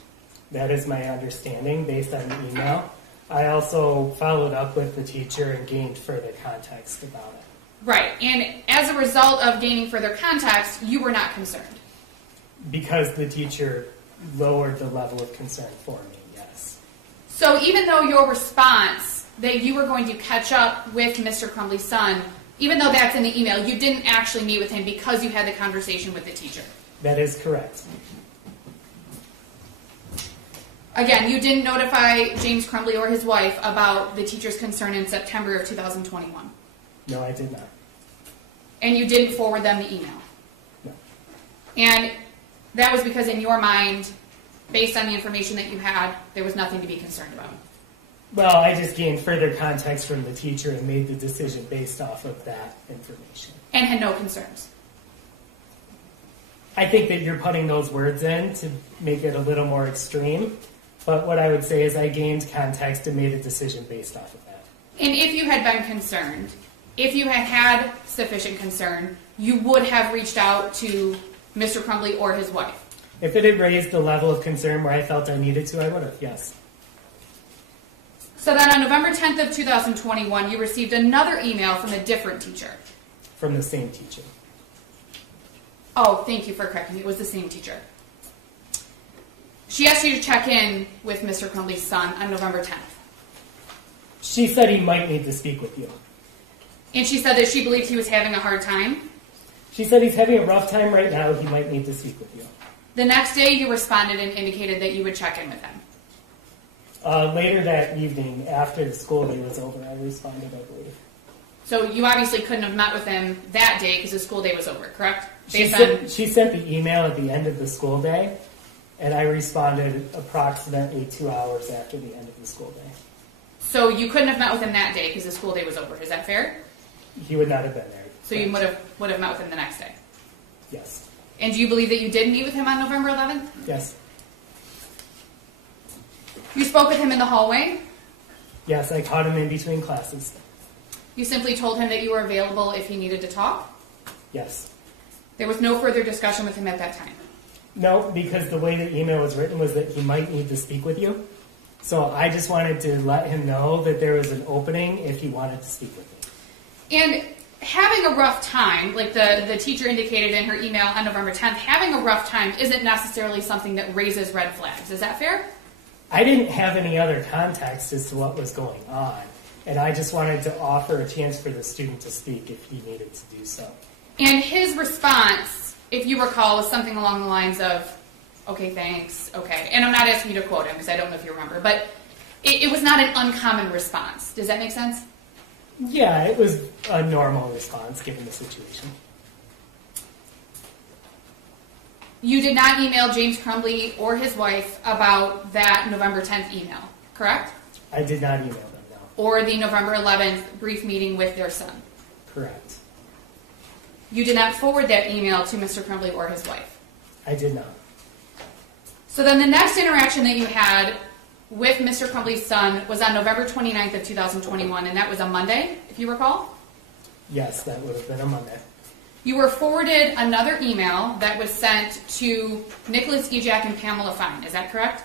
That is my understanding based on the email. I also followed up with the teacher and gained further context about it. Right, and as a result of gaining further context, you were not concerned? Because the teacher lowered the level of concern for me, yes. So even though your response that you were going to catch up with Mr. Crumbley's son, even though that's in the email, you didn't actually meet with him because you had the conversation with the teacher? That is correct. Again, you didn't notify James Crumbley or his wife about the teacher's concern in September of 2021? No, I did not. And you didn't forward them the email? No. And that was because in your mind, based on the information that you had, there was nothing to be concerned about? Well, I just gained further context from the teacher and made the decision based off of that information. And had no concerns? I think that you're putting those words in to make it a little more extreme, but what I would say is I gained context and made a decision based off of that. And if you had been concerned, if you had had sufficient concern, you would have reached out to Mr. Crumbley or his wife? If it had raised the level of concern where I felt I needed to, I would have, yes. So then on November 10th of 2021, you received another email from a different teacher? From the same teacher. Oh, thank you for correcting me. It was the same teacher. She asked you to check in with Mr. Crumbley's son on November 10th. She said he might need to speak with you. And she said that she believed he was having a hard time? She said he's having a rough time right now. He might need to speak with you. The next day, you responded and indicated that you would check in with him. Later that evening, after the school day was over, I responded, I believe. So you obviously couldn't have met with him that day because the school day was over, correct? She sent the email at the end of the school day, and I responded approximately 2 hours after the end of the school day. So you couldn't have met with him that day because the school day was over. Is that fair? He would not have been there. So you would have met with him the next day? Yes. And do you believe that you did meet with him on November 11th? Yes. You spoke with him in the hallway? Yes, I caught him in between classes. You simply told him that you were available if he needed to talk? Yes. There was no further discussion with him at that time? No, because the way the email was written was that he might need to speak with you. So I just wanted to let him know that there was an opening if he wanted to speak with me. And having a rough time, like the teacher indicated in her email on November 10th, having a rough time isn't necessarily something that raises red flags. Is that fair? I didn't have any other context as to what was going on, and I just wanted to offer a chance for the student to speak if he needed to do so. And his response, if you recall, was something along the lines of, okay, thanks, okay. And I'm not asking you to quote him because I don't know if you remember, but it was not an uncommon response. Does that make sense? Yeah, it was a normal response given the situation. You did not email James Crumbley or his wife about that November 10th email, correct? I did not email them, no. Or the November 11th brief meeting with their son? Correct. You did not forward that email to Mr. Crumbley or his wife? I did not. So then the next interaction that you had with Mr. Crumbley's son was on November 29th of 2021, and that was a Monday, if you recall? Yes, that would have been a Monday. You were forwarded another email that was sent to Nicholas Ejak and Pamela Fine. Is that correct?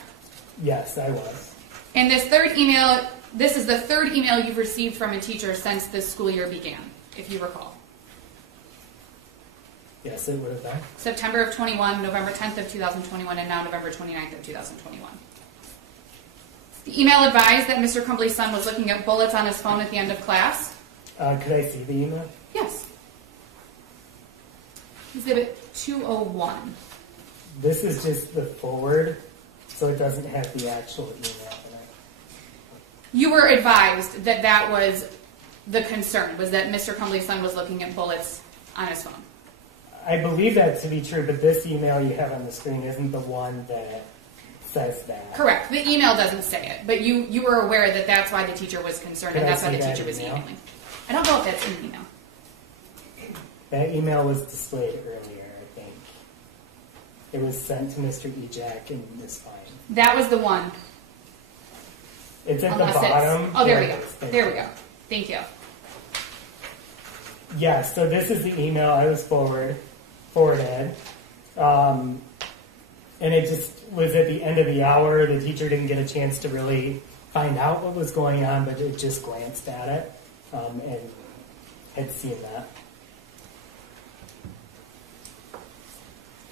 Yes, I was. And this is the third email you've received from a teacher since this school year began, if you recall. Yes, it would have been. September of 21, November 10th of 2021, and now November 29th of 2021. The email advised that Mr. Crumbley's son was looking at bullets on his phone at the end of class. Could I see the email? Yes. Exhibit 201. This is just the forward, so it doesn't have the actual email in it. You were advised that that was the concern, was that Mr. Crumbley's son was looking at bullets on his phone. I believe that to be true, but this email you have on the screen isn't the one that says that. Correct. The email doesn't say it, but you were aware that that's why the teacher was concerned, Could and I that's why see the that teacher was email? emailing. I don't know if that's in the email. That email was displayed earlier, I think. It was sent to Mr. Ejak and Ms. Fine. That was the one. It's at Unless the bottom. oh, there we go. Thank There you. we go. Thank you. Yeah, so this is the email I was forwarded. And it just was at the end of the hour. The teacher didn't get a chance to really find out what was going on, but it just glanced at it and had seen that.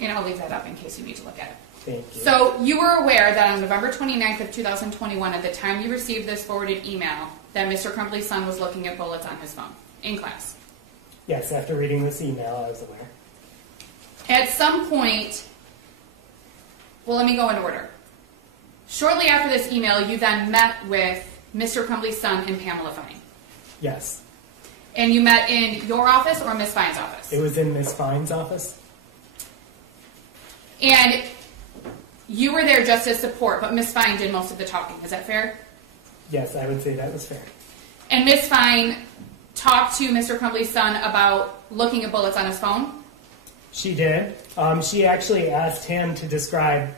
And I'll leave that up in case you need to look at it. Thank you. So you were aware that on November 29th of 2021, at the time you received this forwarded email, that Mr. Crumbley's son was looking at bullets on his phone in class. Yes, after reading this email, I was aware. At some point, well, let me go in order. Shortly after this email, you then met with Mr. Crumbley's son and Pamela Fine. Yes. And you met in your office or Miss Fine's office? It was in Ms. Fine's office. And you were there just as support, but Miss Fine did most of the talking. Is that fair? Yes, I would say that was fair. And Miss Fine talked to Mr. Crumbley's son about looking at bullets on his phone? She did. She actually asked him to describe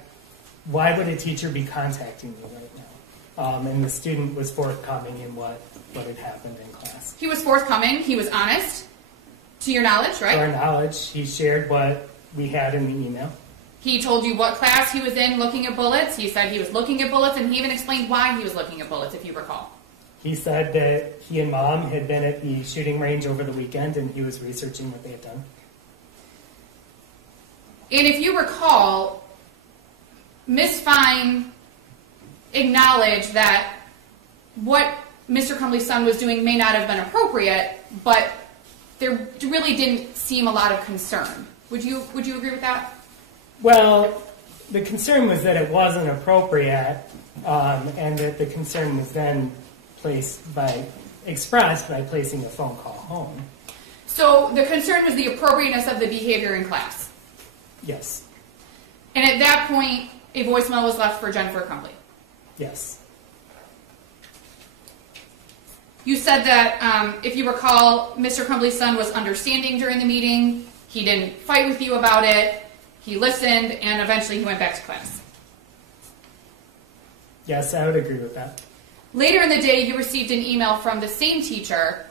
why would a teacher be contacting me right now. And the student was forthcoming in what had happened in class. He was forthcoming. He was honest, to your knowledge, To right? our knowledge, he shared what we had in the email. He told you what class he was in looking at bullets. He said he was looking at bullets, and he even explained why he was looking at bullets, if you recall. He said that he and Mom had been at the shooting range over the weekend, and he was researching what they had done. And if you recall, Miss Fine acknowledged that what Mr. Crumbley's son was doing may not have been appropriate, but there really didn't seem a lot of concern. Would you agree with that? Well, the concern was that it wasn't appropriate, and that the concern was then expressed by placing a phone call home. So the concern was the appropriateness of the behavior in class. Yes. And at that point, a voicemail was left for Jennifer Crumbley. Yes. You said that, if you recall, Mr. Crumbley's son was understanding during the meeting. He didn't fight with you about it. He listened, and eventually he went back to class. Yes, I would agree with that. Later in the day, you received an email from the same teacher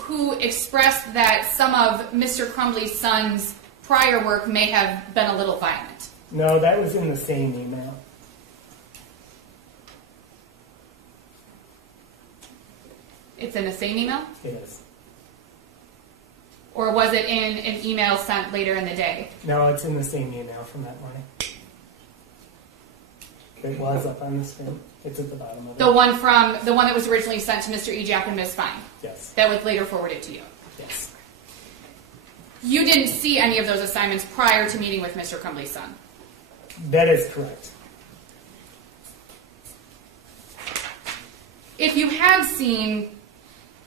who expressed that some of Mr. Crumbley's son's prior work may have been a little violent. No, that was in the same email. It's in the same email? It is. Or was it in an email sent later in the day? No, it's in the same email from that morning. It was up on the screen. It's at the bottom of it. The one that was originally sent to Mr. Ejak and Ms. Fine. Yes. That was later forwarded to you. Yes. You didn't see any of those assignments prior to meeting with Mr. Crumbley's son. That is correct. If you had seen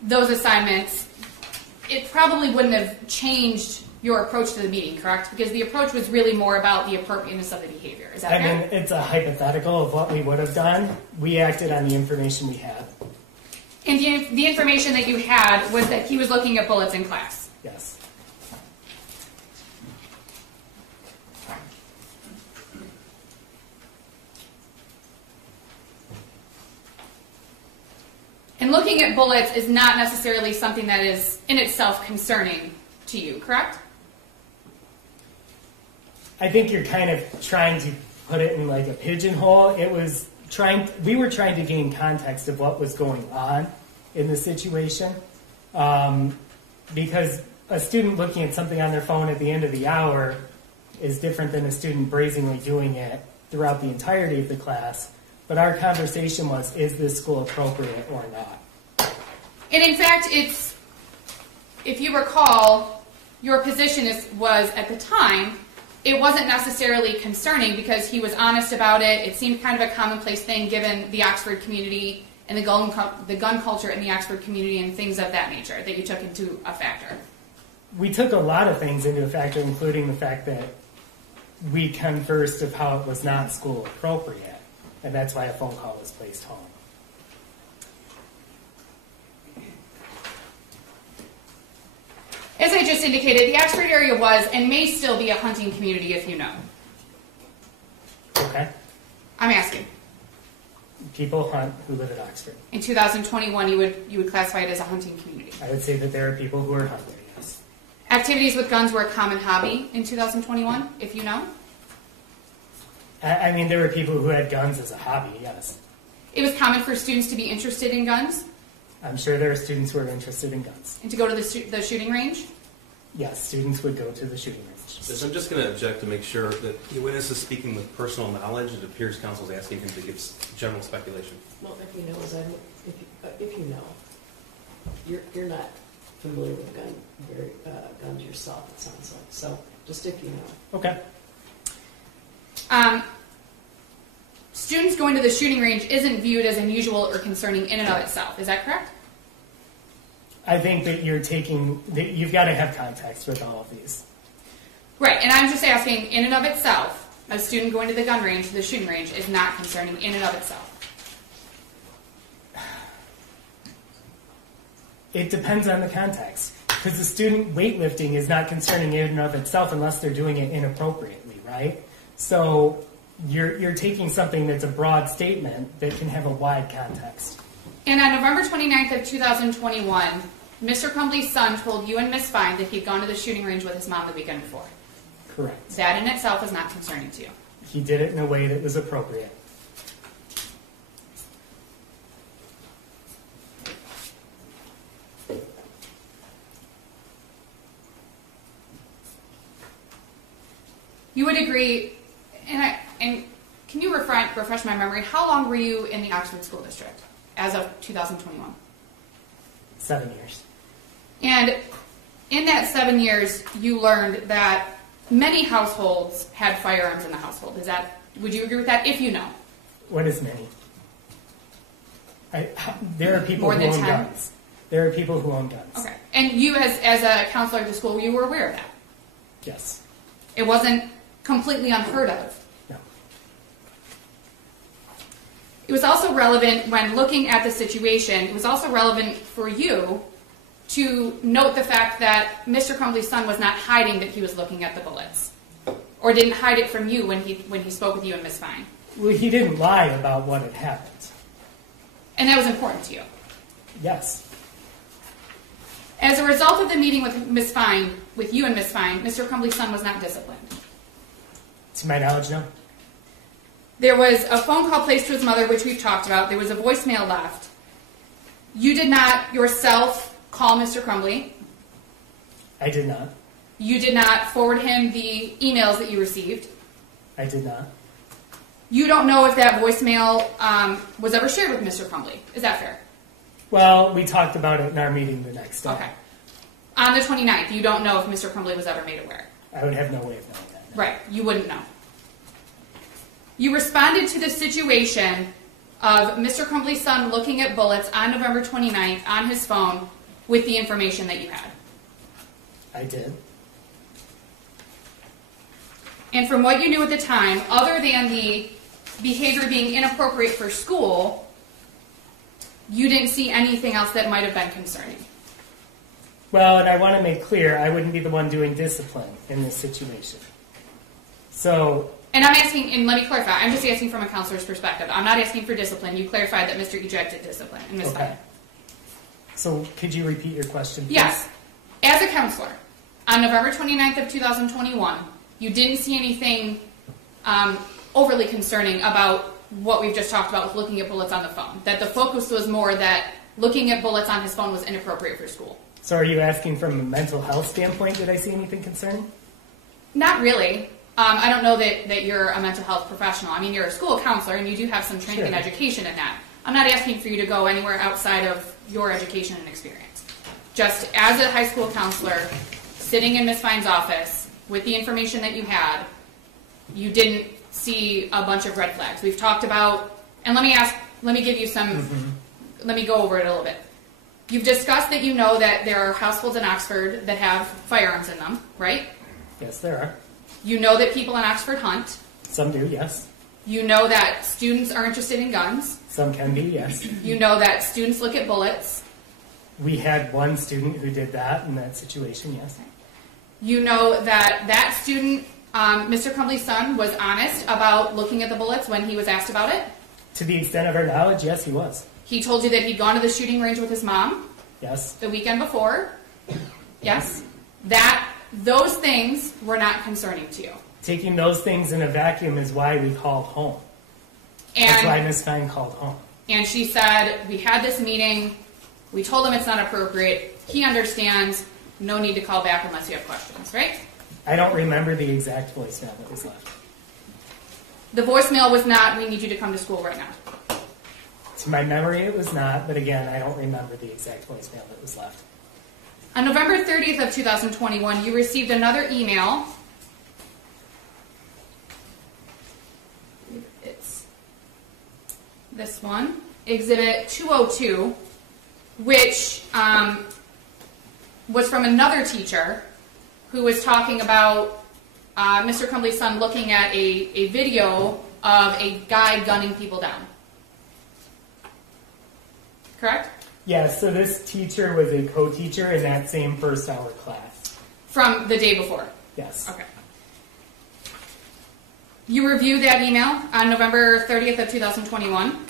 those assignments, it probably wouldn't have changed your approach to the meeting, correct? Because the approach was really more about the appropriateness of the behavior. Is that I fair? mean, it's a hypothetical of what we would have done. We acted on the information we had. And the information that you had was that he was looking at bullets in class. Yes. And looking at bullets is not necessarily something that is in itself concerning to you, correct? I think you're kind of trying to put it in like a pigeonhole. We were trying to gain context of what was going on in the situation, because a student looking at something on their phone at the end of the hour is different than a student brazenly doing it throughout the entirety of the class. But our conversation was, is this school appropriate or not? And in fact, if you recall, your position was at the time, it wasn't necessarily concerning because he was honest about it. It seemed kind of a commonplace thing given the Oxford community and the gun culture in the Oxford community and things of that nature that you took into a factor. We took a lot of things into a factor, including the fact that we conversed of how it was not school appropriate, and that's why a phone call was placed home. As I just indicated, the Oxford area was and may still be a hunting community if you know. Okay. I'm asking. People hunt who live at Oxford. In 2021, you would classify it as a hunting community. I would say that there are people who are hungry, yes. Activities with guns were a common hobby in 2021, if you know. I mean, there were people who had guns as a hobby, yes. It was common for students to be interested in guns. I'm sure there are students who are interested in guns. And to go to the shooting range? Yes, students would go to the shooting range. So I'm just going to object to make sure that the witness is speaking with personal knowledge. It appears counsel is asking him to give general speculation. Well, if you know, if you know, you're not familiar with guns yourself, it sounds like. So just if you know. Okay. Students going to the shooting range isn't viewed as unusual or concerning in and of itself. Is that correct? I think that you've got to have context with all of these. Right, and I'm just asking, in and of itself, a student going to the gun range, the shooting range, is not concerning in and of itself. It depends on the context. Because the student weightlifting is not concerning in and of itself unless they're doing it inappropriately, right? So you're taking something that's a broad statement that can have a wide context. And on November 29th of 2021, Mr. Crumbley's son told you and Miss Fine that he'd gone to the shooting range with his mom the weekend before. Correct. That in itself is not concerning to you. He did it in a way that was appropriate. You would agree, and can you refresh my memory, how long were you in the Oxford School District as of 2021? 7 years. And in that 7 years, you learned that many households had firearms in the household. Would you agree with that, if you know? What is many? There are people More who than own 10? guns. There are people who own guns. Okay. And you, as a counselor at the school, you were aware of that? Yes. It wasn't completely unheard of? No. It was also relevant when looking at the situation, it was also relevant for you to note the fact that Mr. Crumbley's son was not hiding that he was looking at the bullets, or didn't hide it from you when he spoke with you and Miss Fine. Well, he didn't lie about what had happened. And that was important to you. Yes. As a result of the meeting with Miss Fine, with you and Miss Fine, Mr. Crumbley's son was not disciplined. To my knowledge, no. There was a phone call placed to his mother, which we've talked about. There was a voicemail left. You did not yourself call Mr. Crumbley. I did not. You did not forward him the emails that you received. I did not. You don't know if that voicemail was ever shared with Mr. Crumbley. Is that fair? Well, we talked about it in our meeting the next day. Okay. On the 29th, you don't know if Mr. Crumbley was ever made aware. I would have no way of knowing that. Right. You wouldn't know. You responded to the situation of Mr. Crumbley's son looking at bullets on November 29th on his phone with the information that you had. I did. And from what you knew at the time, other than the behavior being inappropriate for school, you didn't see anything else that might have been concerning. Well, and I want to make clear, I wouldn't be the one doing discipline in this situation. So... And I'm asking, and let me clarify, I'm just asking from a counselor's perspective. I'm not asking for discipline. You clarified that Mr. Eject did discipline. And Ms. Okay. Fine. So could you repeat your question, please? Yes. As a counselor, on November 29th of 2021, you didn't see anything overly concerning about what we've just talked about with looking at bullets on the phone. That the focus was more that looking at bullets on his phone was inappropriate for school. So are you asking from a mental health standpoint, did I see anything concerning? Not really. I don't know that you're a mental health professional. I mean, you're a school counselor, and you do have some training and education in that. I'm not asking for you to go anywhere outside of your education and experience. Just as a high school counselor, sitting in Ms. Fine's office with the information that you had, you didn't see a bunch of red flags. We've talked about, and let me give you some, let me go over it a little bit. You've discussed that you know that there are households in Oxford that have firearms in them, right? Yes, there are. You know that people in Oxford hunt. Some do, yes. You know that students are interested in guns. Some can be, yes. You know that students look at bullets. We had one student who did that in that situation, yes. You know that student, Mr. Crumbley's son, was honest about looking at the bullets when he was asked about it. To the extent of our knowledge, yes, he was. He told you that he'd gone to the shooting range with his mom. Yes. The weekend before. Yes. Those things were not concerning to you. Taking those things in a vacuum is why we called home. That's why Ms. Fine called home. And she said, we had this meeting, we told him it's not appropriate, he understands, no need to call back unless you have questions, right? I don't remember the exact voicemail that was left. The voicemail was not, we need you to come to school right now. To my memory, it was not, but again, I don't remember the exact voicemail that was left. On November 30th of 2021, you received another email. It's this one, Exhibit 202, which was from another teacher who was talking about Mr. Crumbley's son looking at a video of a guy gunning people down. Correct? Yes, so this teacher was a co-teacher in that same first hour class. From the day before? Yes. Okay. You reviewed that email on November 30th of 2021.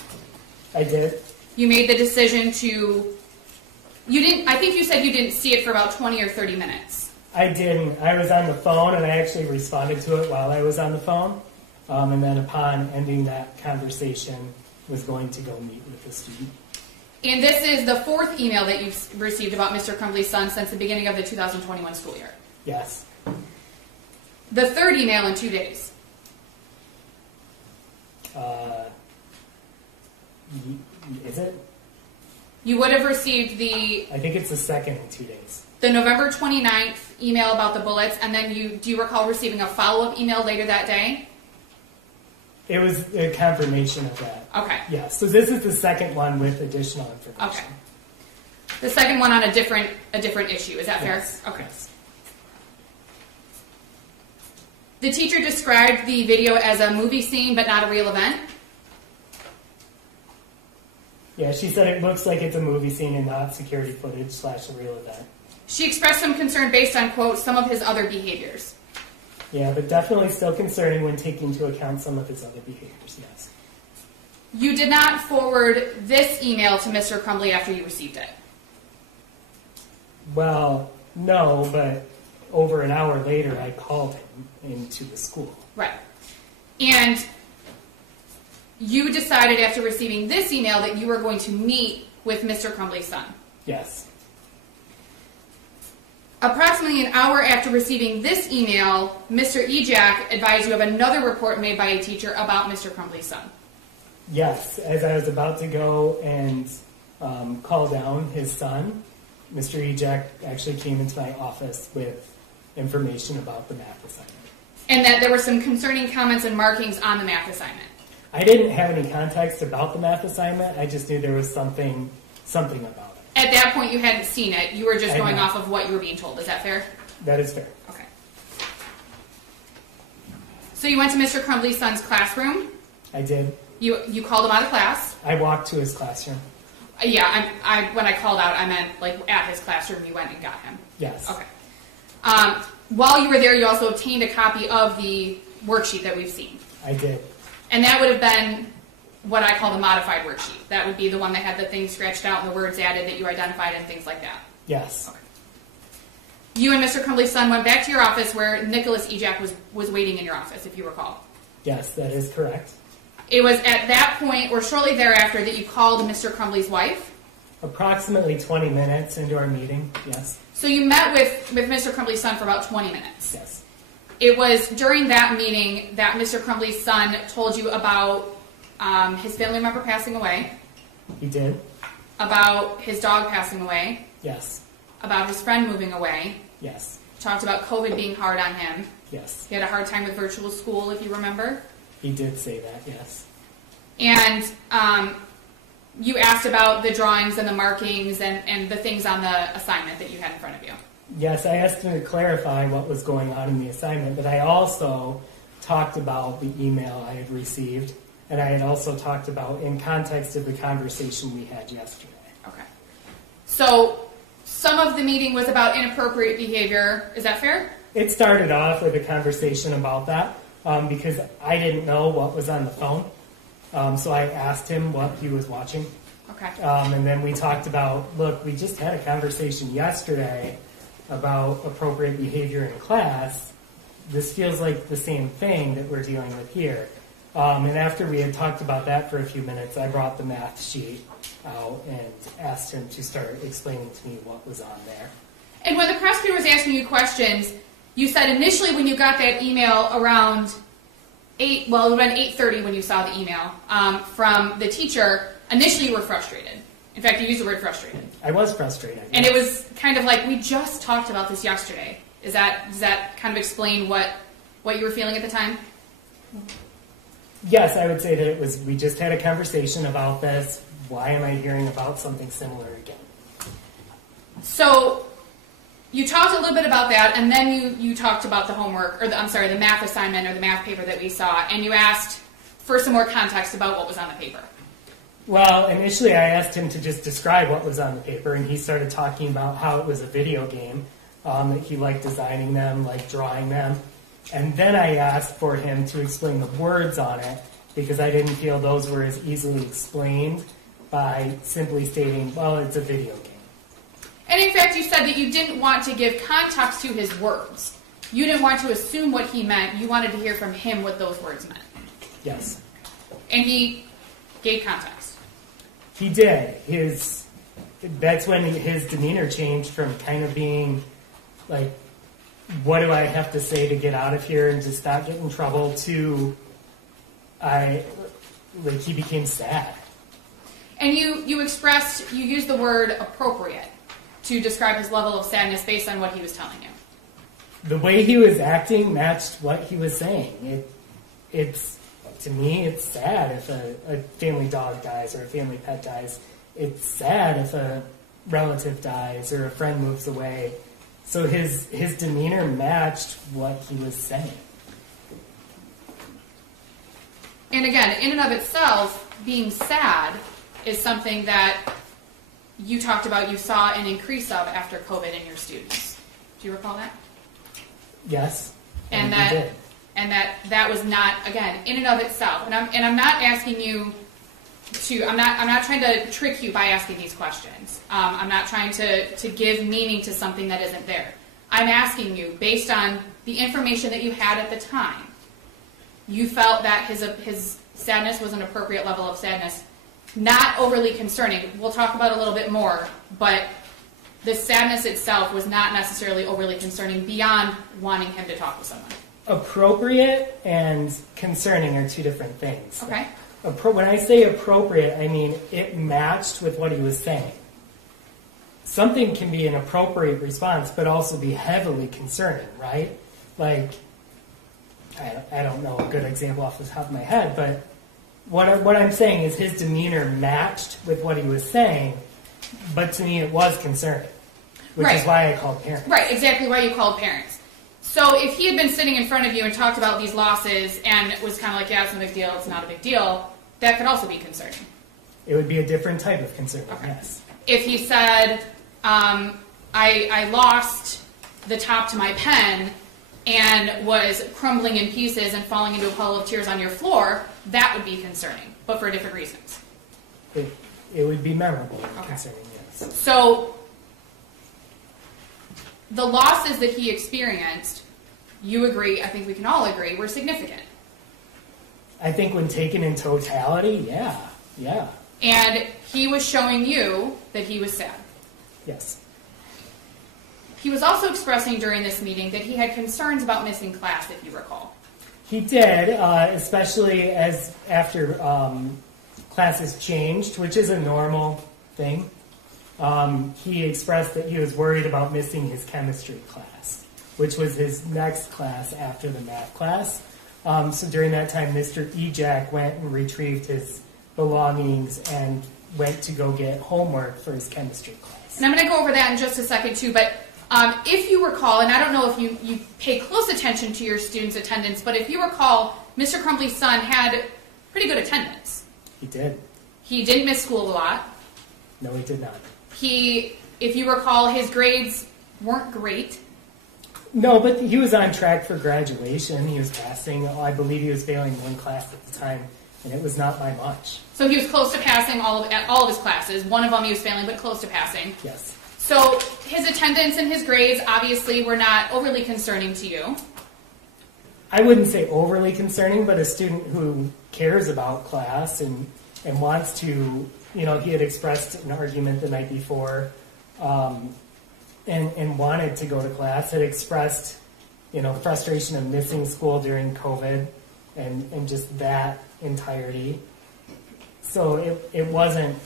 I did. You made the decision to... I think you said you didn't see it for about 20 or 30 minutes. I didn't. I was on the phone, and I actually responded to it while I was on the phone. And then upon ending that conversation, was going to go meet with the student. And this is the fourth email that you've received about Mr. Crumbley's son since the beginning of the 2021 school year. Yes. The third email in 2 days. Is it? You would have received I think it's the second in 2 days. the November 29th email about the bullets, and then do you recall receiving a follow-up email later that day? It was a confirmation of that. Okay. Yes. So this is the second one with additional information. Okay. The second one on a different issue. Is that Yes. fair? Okay. Yes. The teacher described the video as a movie scene, but not a real event. Yeah, she said it looks like it's a movie scene and not security footage / a real event. She expressed some concern based on, quote, some of his other behaviors. Yeah, but definitely still concerning when taking into account some of his other behaviors, yes. You did not forward this email to Mr. Crumbley after you received it. Well, no, but over an hour later I called him into the school. Right. And you decided after receiving this email that you were going to meet with Mr. Crumbley's son. Yes. Approximately an hour after receiving this email, Mr. Ejak advised you of another report made by a teacher about Mr. Crumbley's son. Yes, as I was about to go and call down his son, Mr. Ejak actually came into my office with information about the math assignment. And that there were some concerning comments and markings on the math assignment. I didn't have any context about the math assignment. I just knew there was something about it. At that point, you hadn't seen it. You were just I going know. off of what you were being told. Is that fair? That is fair. Okay. So you went to Mr. Crumbley's son's classroom. I did. You called him out of class. I walked to his classroom. Yeah, when I called out, I meant like at his classroom. You went and got him. Yes. Okay. While you were there, you also obtained a copy of the worksheet that we've seen. I did. And that would have been what I call the modified worksheet. That would be the one that had the things scratched out and the words added that you identified and things like that. Yes. Okay. You and Mr. Crumbley's son went back to your office where Nicholas Ejak was waiting in your office, if you recall. Yes, that is correct. It was at that point or shortly thereafter that you called Mr. Crumbley's wife. Approximately 20 minutes into our meeting, yes. So you met with Mr. Crumbley's son for about 20 minutes. Yes. It was during that meeting that Mr. Crumbley's son told you about his family member passing away, He did? about his dog passing away, Yes. about his friend moving away, Yes. talked about COVID being hard on him. Yes. He had a hard time with virtual school, if you remember. He did say that, yes. And you asked about the drawings and the markings and the things on the assignment that you had in front of you. Yes, I asked him to clarify what was going on in the assignment, but I also talked about the email I had received, and I had also talked about in context of the conversation we had yesterday. Okay. So some of the meeting was about inappropriate behavior. Is that fair? It started off with a conversation about that because I didn't know what was on the phone. So I asked him what he was watching. Okay. And then we talked about, look, we just had a conversation yesterday about appropriate behavior in class. This feels like the same thing that we're dealing with here. And after we had talked about that for a few minutes, I brought the math sheet out and asked him to start explaining to me what was on there. And when the prosecutor was asking you questions, you said initially when you got that email around 8:30 when you saw the email from the teacher, initially you were frustrated. In fact, you used the word frustrated. I was frustrated. And it was kind of like, we just talked about this yesterday. Does that kind of explain what you were feeling at the time? Yes, I would say that it was, we just had a conversation about this. Why am I hearing about something similar again? So you talked a little bit about that, and then you talked about the homework, or the math assignment or the math paper that we saw, and you asked for some more context about what was on the paper. Well, initially I asked him to just describe what was on the paper, and he started talking about how it was a video game, that he liked designing them, liked drawing them. And then I asked for him to explain the words on it, because I didn't feel those were as easily explained by simply stating, well, it's a video game. And in fact, you said that you didn't want to give context to his words. You didn't want to assume what he meant. You wanted to hear from him what those words meant. Yes. And he gave context. He did. That's when his demeanor changed from kind of being like, what do I have to say to get out of here and just not get in trouble, to he became sad. And you used the word appropriate to describe his level of sadness based on what he was telling you. The way he was acting matched what he was saying. To me, it's sad if a family dog dies or a family pet dies. It's sad if a relative dies or a friend moves away. So his demeanor matched what he was saying. And again, in and of itself, being sad is something that you talked about you saw an increase of after COVID in your students. Do you recall that? Yes. And that was not, again, in and of itself. And I'm not asking you to, I'm not trying to trick you by asking these questions. I'm not trying to give meaning to something that isn't there. I'm asking you, based on the information that you had at the time, you felt that his sadness was an appropriate level of sadness, not overly concerning. We'll talk about it a little bit more, but the sadness itself was not necessarily overly concerning beyond wanting him to talk with someone. Appropriate and concerning are two different things. Okay. When I say appropriate, I mean it matched with what he was saying. Something can be an appropriate response, but also be heavily concerning, right? Like, I don't know a good example off the top of my head, but what I'm saying is his demeanor matched with what he was saying, but to me it was concerning, which is why I called parents. Right, exactly why you called parents. So if he had been sitting in front of you and talked about these losses and was kind of like, yeah, it's no big deal, it's not a big deal, that could also be concerning. It would be a different type of concern, Okay. yes. If he said, I lost the top to my pen and was crumbling in pieces and falling into a puddle of tears on your floor, that would be concerning, but for different reasons. It would be memorable and concerning, yes. So the losses that he experienced, you agree, I think we can all agree, were significant. I think when taken in totality, yeah. And he was showing you that he was sad. Yes. He was also expressing during this meeting that he had concerns about missing class, if you recall. He did, especially as after classes changed, which is a normal thing. He expressed that he was worried about missing his chemistry class, which was his next class after the math class. So during that time, Mr. Ejak went and retrieved his belongings and went to go get homework for his chemistry class. And I'm going to go over that in just a second, too, but if you recall, and I don't know if you pay close attention to your students' attendance, but if you recall, Mr. Crumbley's son had pretty good attendance. He did. He didn't miss school a lot. No, he did not. If you recall, his grades weren't great. No, but he was on track for graduation. He was passing. I believe he was failing one class at the time, and it was not by much. So he was close to passing all of his classes. One of them he was failing, but close to passing. Yes. So his attendance and his grades obviously were not overly concerning to you. I wouldn't say overly concerning, but a student who cares about class and wants to, he had expressed an argument the night before and wanted to go to class, had expressed, frustration of missing school during COVID and just that entirety. So it wasn't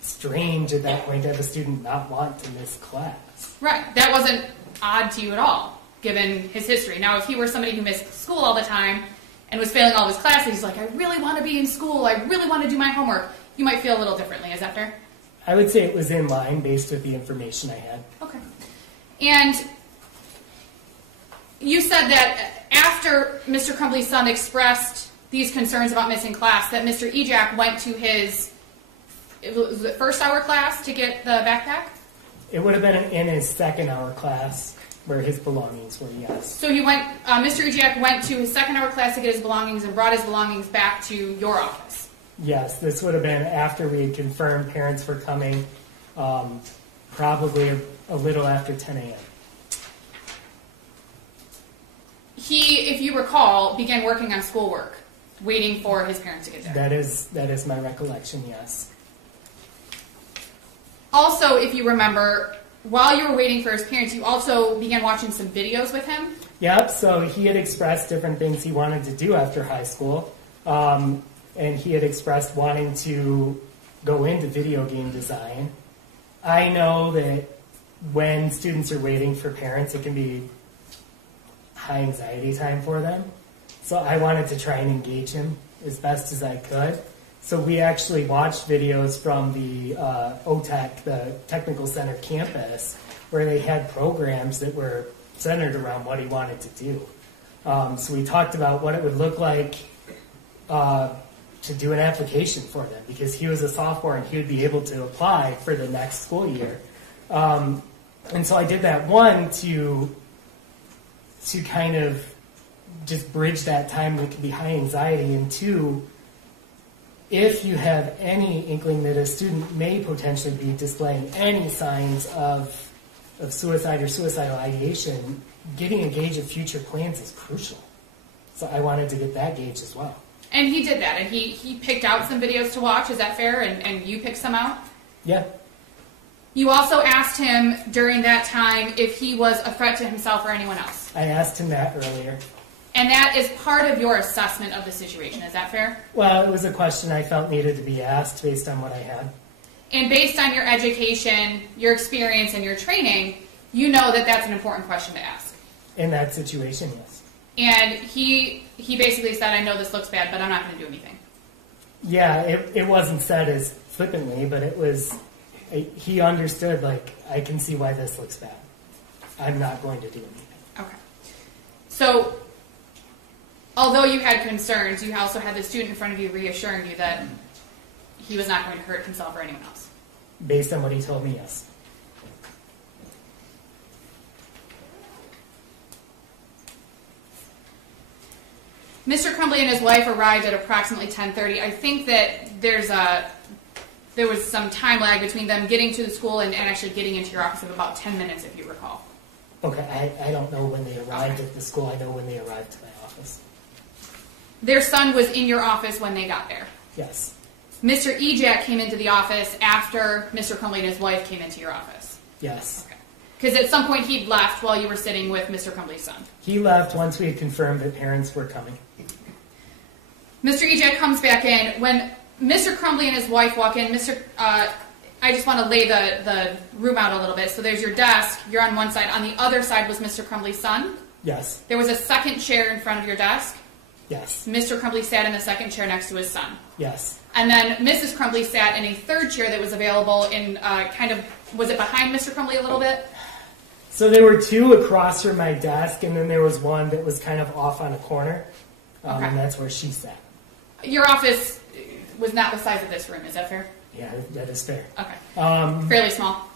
strange at that point to have a student not want to miss class. Right. That wasn't odd to you at all, given his history. Now, if he were somebody who missed school all the time and was failing all of his classes, he's like, I really want to be in school, I really want to do my homework, you might feel a little differently. Is that fair? I would say it was in line based with the information I had. Okay. And you said that after Mr. Crumbley's son expressed these concerns about missing class, that Mr. Ejak went to his first hour class to get the backpack? It would have been in his second hour class where his belongings were, yes. So he went. Mr. Ejak went to his second hour class to get his belongings and brought his belongings back to your office. Yes, this would have been after we had confirmed parents were coming, probably a little after 10 a.m. He, if you recall, began working on schoolwork, waiting for his parents to get there. That is my recollection, yes. Also, if you remember, while you were waiting for his parents, you also began watching some videos with him. Yep, so he had expressed different things he wanted to do after high school. And he had expressed wanting to go into video game design. I know that when students are waiting for parents, it can be high anxiety time for them. So I wanted to try and engage him as best as I could. So we actually watched videos from the OTEC, the Technical Center campus, where they had programs that were centered around what he wanted to do. So we talked about what it would look like to do an application for them, because he was a sophomore and he would be able to apply for the next school year. And so I did that, one, to kind of just bridge that time that could be high anxiety, and two, if you have any inkling that a student may potentially be displaying any signs of suicide or suicidal ideation, getting a gauge of future plans is crucial. So I wanted to get that gauge as well. And he did that, and he picked out some videos to watch, is that fair? And you picked some out? Yeah. You also asked him during that time if he was a threat to himself or anyone else. I asked him that earlier. And that is part of your assessment of the situation, is that fair? Well, it was a question I felt needed to be asked based on what I had. And based on your education, your experience, and your training, you know that that's an important question to ask. In that situation, yes. And he basically said, I know this looks bad, but I'm not going to do anything. Yeah, it wasn't said as flippantly, but it was, he understood, like, I can see why this looks bad. I'm not going to do anything. Okay. So, although you had concerns, you also had the student in front of you reassuring you that he was not going to hurt himself or anyone else. Based on what he told me, yes. Mr. Crumbley and his wife arrived at approximately 10:30. I think that there was some time lag between them getting to the school and actually getting into your office of about 10 minutes, if you recall. Okay, I don't know when they arrived at the school. I know when they arrived to my office. Their son was in your office when they got there. Yes. Mr. Ejak came into the office after Mr. Crumbley and his wife came into your office. Yes. Okay. Because at some point he'd left while you were sitting with Mr. Crumbley's son. He left once we had confirmed that parents were coming. Mr. Ejak comes back in. When Mr. Crumbley and his wife walk in, I just want to lay the room out a little bit. So there's your desk. You're on one side. On the other side was Mr. Crumbley's son. Yes. There was a second chair in front of your desk. Yes. Mr. Crumbley sat in the second chair next to his son. Yes. And then Mrs. Crumbley sat in a third chair that was available in was it behind Mr. Crumbley a little bit? So there were two across from my desk, and then there was one that was kind of off on a corner, Okay. and that's where she sat. Your office was not the size of this room, is that fair? Yeah, that is fair. Okay. Fairly small?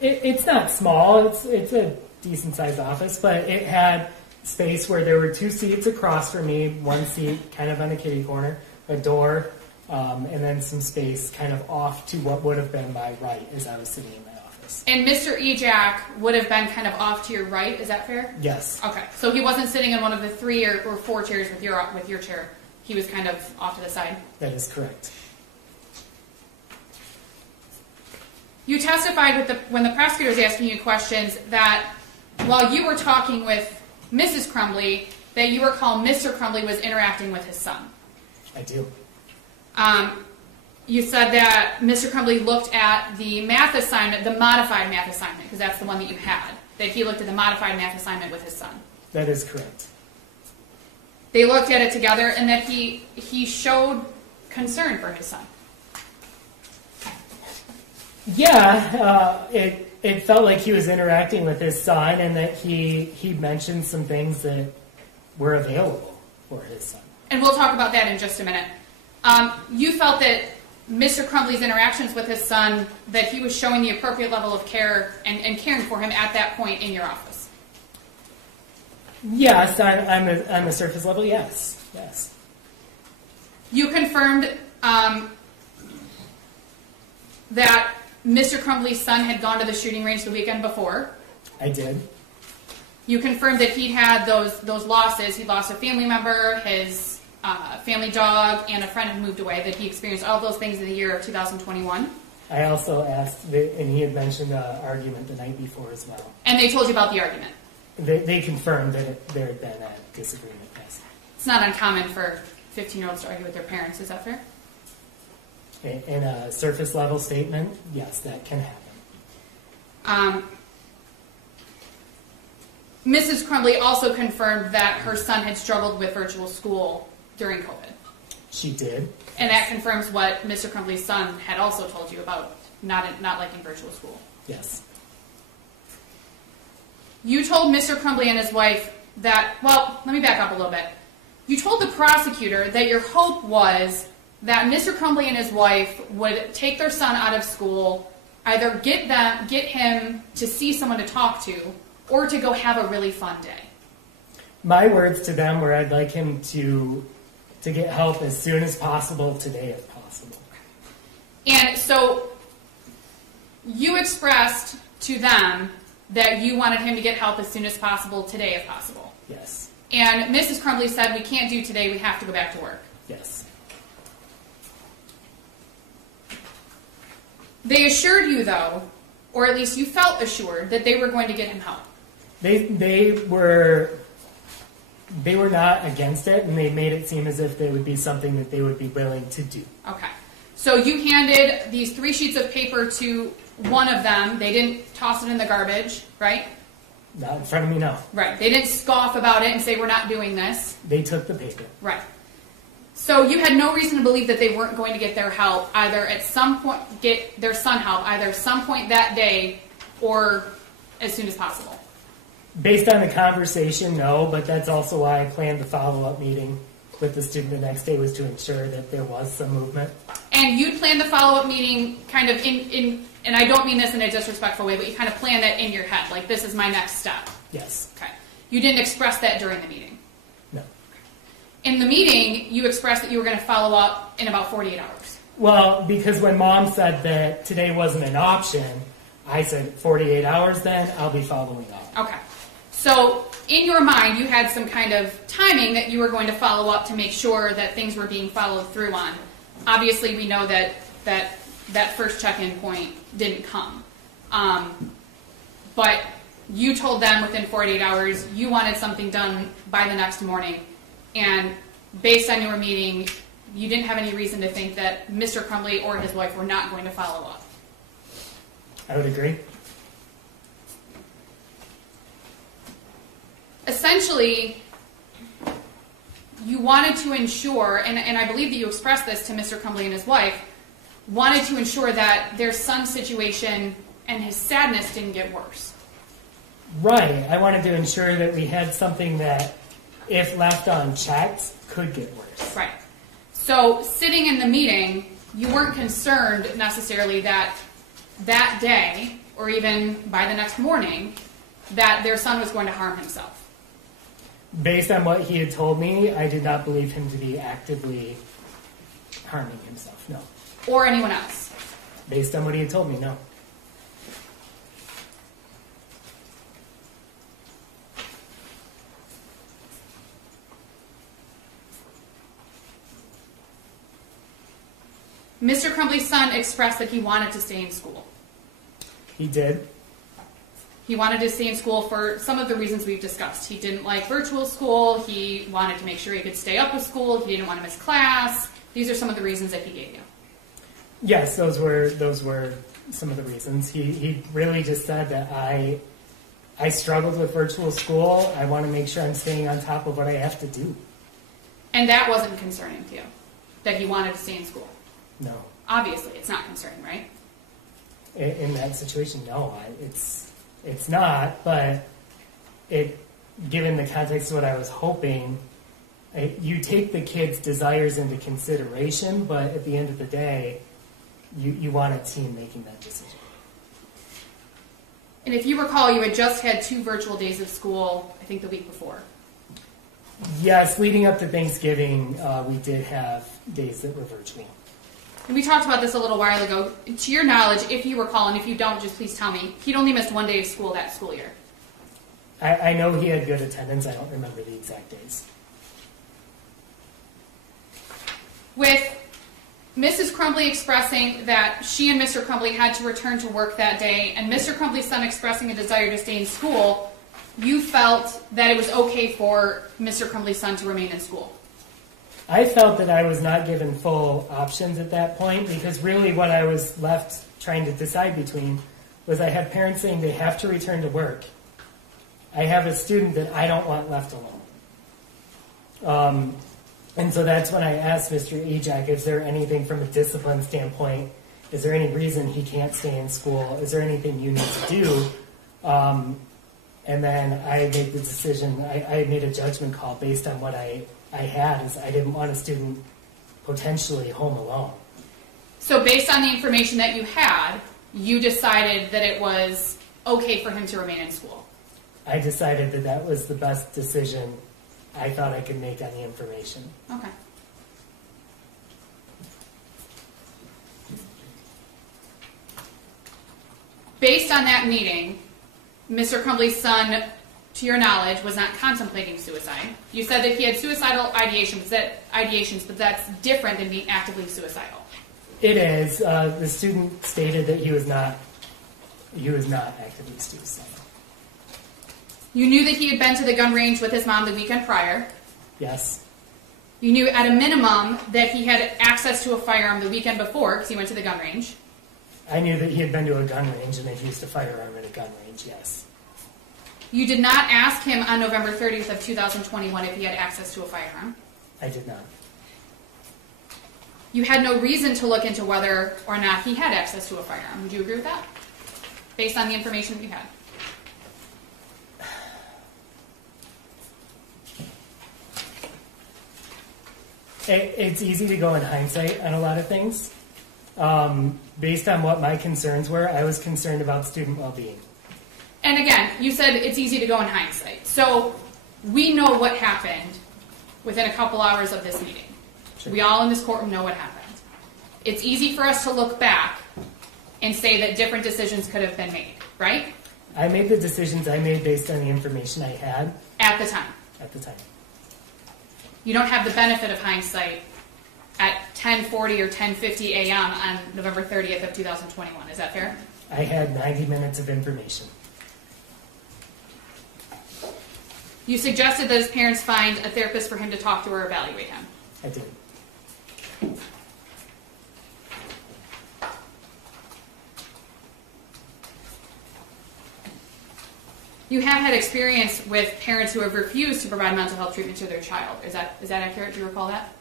It's not small. It's a decent-sized office, but it had space where there were two seats across from me, one seat kind of on a kitty corner, a door, and then some space kind of off to what would have been my right as I was sitting in my office. And Mr. Ejak would have been kind of off to your right, is that fair? Yes. Okay, so he wasn't sitting in one of the 3 or 4 chairs with your chair. He was kind of off to the side. That is correct. You testified when the prosecutor was asking you questions that while you were talking with Mrs. Crumbley, that you recall Mr. Crumbley was interacting with his son. I do. You said that Mr. Crumbley looked at the math assignment, the modified math assignment, because that's the one that you had, that he looked at the modified math assignment with his son. That is correct. They looked at it together, and that he showed concern for his son. Yeah, it felt like he was interacting with his son, and that he mentioned some things that were available for his son. And we'll talk about that in just a minute. You felt that Mr. Crumbley's interactions with his son, that he was showing the appropriate level of care and caring for him at that point in your office. Yes, on a surface level, yes. Yes. You confirmed that Mr. Crumbley's son had gone to the shooting range the weekend before. I did. You confirmed that he'd had those losses. He lost a family member, his family dog, and a friend had moved away, that he experienced all those things in the year of 2021. I also asked, and he had mentioned an argument the night before as well. And they told you about the argument. They confirmed that there had been a disagreement, yes. It's not uncommon for 15-year-olds to argue with their parents, is that fair? In a surface level statement, yes, that can happen. Mrs. Crumbley also confirmed that her son had struggled with virtual school during COVID. She did. And that confirms what Mr. Crumbley's son had also told you about not liking virtual school. Yes. You told Mr. Crumbley and his wife that, well, let me back up a little bit. You told the prosecutor that your hope was that Mr. Crumbley and his wife would take their son out of school, either get him to see someone to talk to, or to go have a really fun day. My words to them were, I'd like him to get help as soon as possible today, if possible. And so you expressed to them that you wanted him to get help as soon as possible today, if possible. Yes. And Mrs. Crumbley said, we can't do today, we have to go back to work. Yes. They assured you, though, or at least you felt assured, that they were going to get him help. They were not against it, and they made it seem as if it would be something that they would be willing to do. Okay. So you handed these 3 sheets of paper to one of them. They didn't toss it in the garbage, right? Not in front of me, no. Right. They didn't scoff about it and say, we're not doing this. They took the paper. Right. So you had no reason to believe that they weren't going to get their help, either at some point, get their son help, either some point that day or as soon as possible. Based on the conversation, no, but that's also why I planned the follow-up meeting with the student the next day, was to ensure that there was some movement. And you planned the follow-up meeting kind of in and I don't mean this in a disrespectful way, but you kind of planned that in your head, like, this is my next step. Yes. Okay. You didn't express that during the meeting. No. In the meeting, you expressed that you were going to follow up in about 48 hours. Well, because when Mom said that today wasn't an option, I said 48 hours then, I'll be following up. Okay. So in your mind, you had some kind of timing that you were going to follow up to make sure that things were being followed through on. obviously we know that first check-in point didn't come. But you told them within 48 hours you wanted something done by the next morning, and based on your meeting, you didn't have any reason to think that Mr. Crumbley or his wife were not going to follow up. I would agree. Essentially, you wanted to ensure, and I believe that you expressed this to Mr. Crumbley and his wife, wanted to ensure that their son's situation and his sadness didn't get worse. Right. I wanted to ensure that we had something that, if left unchecked, could get worse. Right. So, sitting in the meeting, you weren't concerned necessarily that day, or even by the next morning, that their son was going to harm himself. Based on what he had told me, I did not believe him to be actively harming himself, no. Or anyone else. Based on what he had told me, no. Mr. Crumbley's son expressed that he wanted to stay in school. He did. He wanted to stay in school for some of the reasons we've discussed. He didn't like virtual school. He wanted to make sure he could stay up with school. He didn't want to miss class. These are some of the reasons that he gave you. Yes, those were some of the reasons. He really just said that I struggled with virtual school. I want to make sure I'm staying on top of what I have to do. And that wasn't concerning to you, that he wanted to stay in school? No. Obviously, it's not concerning, right? In that situation, no. It's not, but given the context of what I was hoping, you take the kid's desires into consideration, but at the end of the day, you want a team making that decision. And if you recall, you had just had 2 virtual days of school, I think the week before. Yes, leading up to Thanksgiving, we did have days that were virtual. And we talked about this a little while ago. To your knowledge, if you recall, and if you don't, just please tell me, he'd only missed 1 day of school that school year. I know he had good attendance. I don't remember the exact days. With Mrs. Crumbley expressing that she and Mr. Crumbley had to return to work that day, and Mr. Crumbley's son expressing a desire to stay in school, you felt that it was okay for Mr. Crumbley's son to remain in school. I felt that I was not given full options at that point, because really what I was left trying to decide between was I have parents saying they have to return to work. I have a student that I don't want left alone. And so that's when I asked Mr. Ejak, is there anything from a discipline standpoint, is there any reason he can't stay in school? Is there anything you need to do? And then I made the decision, I made a judgment call based on what I had, is I didn't want a student potentially home alone. So based on the information that you had, you decided that it was okay for him to remain in school. I decided that that was the best decision I thought I could make on the information. Okay. Based on that meeting, Mr. Crumbley's son, to your knowledge, was not contemplating suicide. You said that he had suicidal ideations, but that's different than being actively suicidal. It is. The student stated that he was not actively suicidal. You knew that he had been to the gun range with his mom the weekend prior. Yes. You knew at a minimum that he had access to a firearm the weekend before because he went to the gun range. I knew that he had been to a gun range and that he used a firearm at a gun range, yes. You did not ask him on November 30th of 2021 if he had access to a firearm. I did not. You had no reason to look into whether or not he had access to a firearm. Would you agree with that? Based on the information that you had. It's easy to go in hindsight on a lot of things. Based on what my concerns were, I was concerned about student well-being. And again, you said it's easy to go in hindsight. So we know what happened within a couple hours of this meeting. Sure. We all in this courtroom know what happened. It's easy for us to look back and say that different decisions could have been made, right? I made the decisions I made based on the information I had. At the time. At the time. You don't have the benefit of hindsight at 10:40 or 10:50 a.m. on November 30th of 2021. Is that fair? I had 90 minutes of information. You suggested that his parents find a therapist for him to talk to or evaluate him. I did. You have had experience with parents who have refused to provide mental health treatment to their child. Is that accurate? Do you recall that?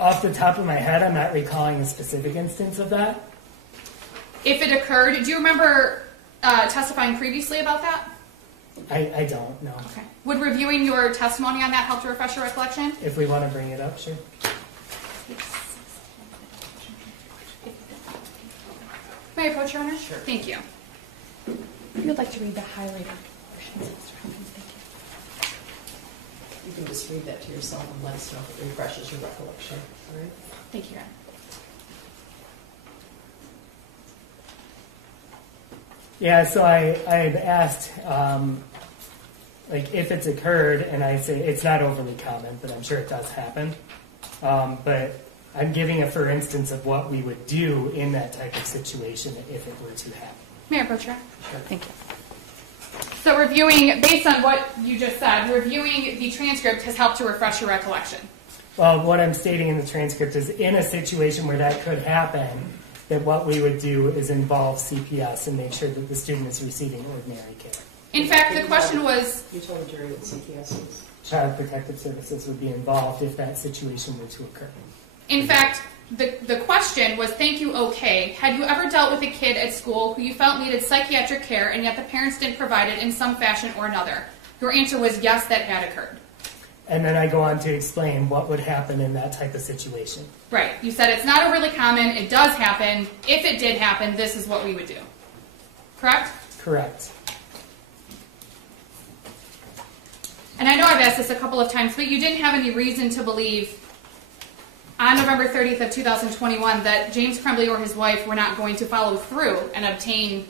Off the top of my head, I'm not recalling a specific instance of that. If it occurred, do you remember testifying previously about that? I don't know. Okay. Would reviewing your testimony on that help to refresh your recollection? If we want to bring it up, sure. May I approach, Your Honor? Sure. Thank you. If you would like to read the highlighted portions, Mr. Hopkins, thank you. You can just read that to yourself and let us know if it refreshes your recollection. All right? Thank you, Your Honor. Yeah, so I had asked, like, if it's occurred, and I say it's not overly common, but I'm sure it does happen. But I'm giving a for instance of what we would do in that type of situation if it were to happen. May I approach, Your Honor? Sure. Thank you. So reviewing, based on what you just said, reviewing the transcript has helped to refresh your recollection. Well, what I'm stating in the transcript is in a situation where that could happen, that what we would do is involve CPS and make sure that the student is receiving ordinary care. In fact, the question was, You told the jury what CPS is. Child Protective Services would be involved if that situation were to occur. in fact, the question was, thank you, okay. Had you ever dealt with a kid at school who you felt needed psychiatric care and yet the parents didn't provide it in some fashion or another? Your answer was yes, that had occurred. And then I go on to explain what would happen in that type of situation. Right. You said it's not overly common. It does happen. If it did happen, this is what we would do. Correct? Correct. And I know I've asked this a couple of times, but you didn't have any reason to believe on November 30th of 2021 that James Crumbley or his wife were not going to follow through and obtain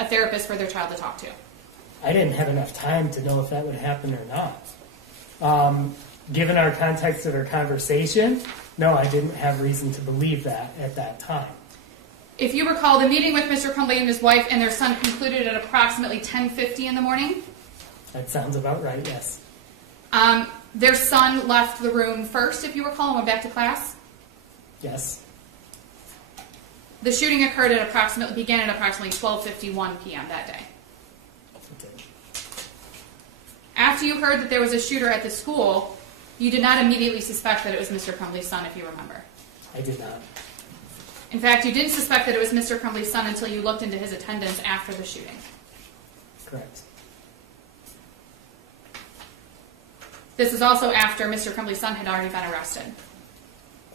a therapist for their child to talk to. I didn't have enough time to know if that would happen or not. Given our context of our conversation, no, I didn't have reason to believe that at that time. If you recall, the meeting with Mr. Crumbley and his wife and their son concluded at approximately 10:50 in the morning. That sounds about right, yes. Their son left the room first, if you recall, and went back to class. Yes. The shooting began at approximately 12:51 p.m. that day. It did. After you heard that there was a shooter at the school, you did not immediately suspect that it was Mr. Crumbley's son, if you remember. I did not. In fact, you didn't suspect that it was Mr. Crumbley's son until you looked into his attendance after the shooting. Correct. This is also after Mr. Crumbley's son had already been arrested.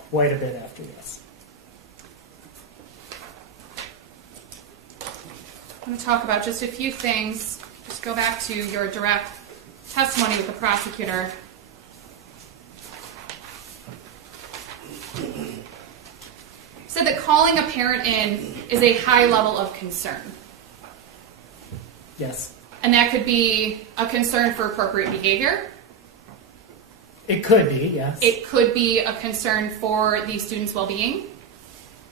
Quite a bit after, yes. I'm going to talk about just a few things. Just go back to your direct testimony with the prosecutor. Said that calling a parent in is a high level of concern. Yes. And that could be a concern for appropriate behavior. It could be, yes. It could be a concern for the student's well-being.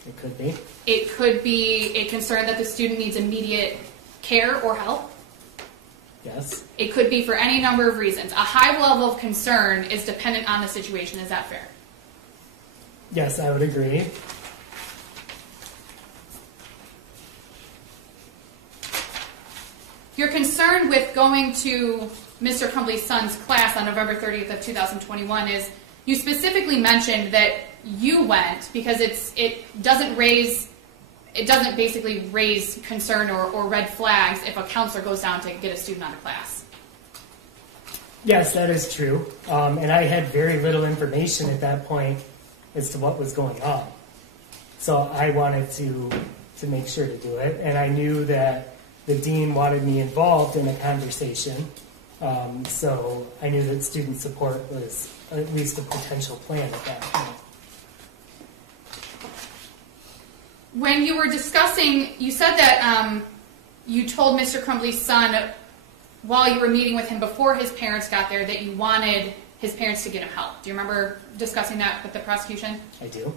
It could be. It could be a concern that the student needs immediate care or help. Yes. It could be for any number of reasons. A high level of concern is dependent on the situation. Is that fair? Yes, I would agree. Your concern with going to Mr. Crumbley's son's class on November 30th of 2021 is you specifically mentioned that you went because it doesn't basically raise concern or red flags if a counselor goes down to get a student out of class. Yes, that is true. And I had very little information at that point as to what was going on. So I wanted to make sure to do it. And I knew that the dean wanted me involved in a conversation. So I knew that student support was at least a potential plan at that point. When you were discussing, you said that you told Mr. Crumbley's son while you were meeting with him before his parents got there, that you wanted his parents to get him help. Do you remember discussing that with the prosecution? I do.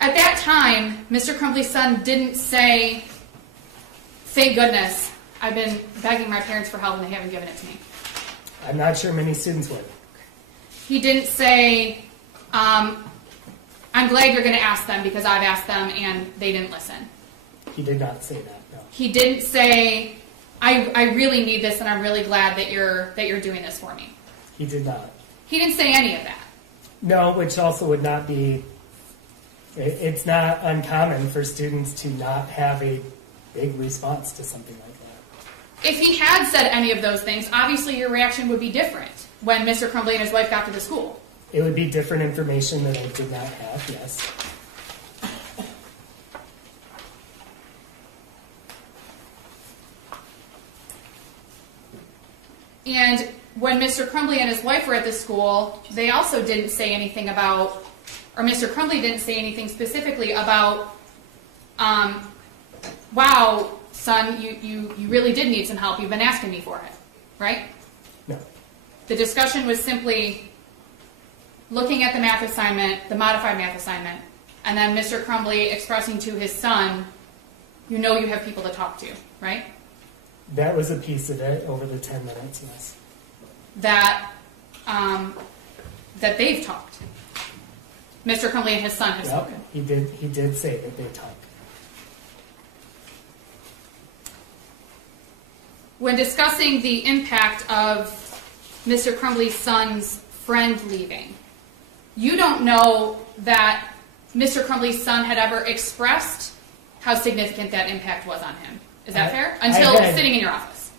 At that time, Mr. Crumbley's son didn't say, "Thank goodness, I've been begging my parents for help and they haven't given it to me." I'm not sure many students would. He didn't say, "I'm glad you're going to ask them because I've asked them and they didn't listen." He did not say that, no. He didn't say, I really need this and I'm really glad that you're doing this for me." He did not. He didn't say any of that. No, which also would not be, it's not uncommon for students to not have a big response to something like that. If he had said any of those things, obviously your reaction would be different when Mr. Crumbley and his wife got to the school. It would be different information that I did not have, yes. And when Mr. Crumbley and his wife were at the school, they also didn't say anything about, or Mr. Crumbley didn't say anything specifically about, wow, son, you really did need some help. You've been asking me for it, right? No. The discussion was simply looking at the math assignment, the modified math assignment, and then Mr. Crumbley expressing to his son, you know you have people to talk to, right? That was a piece of it over the 10 minutes, yes. That they've talked. Mr. Crumbley and his son have spoken. He did say that they talked. When discussing the impact of Mr. Crumbley's son's friend leaving, you don't know that Mr. Crumbley's son had ever expressed how significant that impact was on him. Is that fair? Until sitting in your office.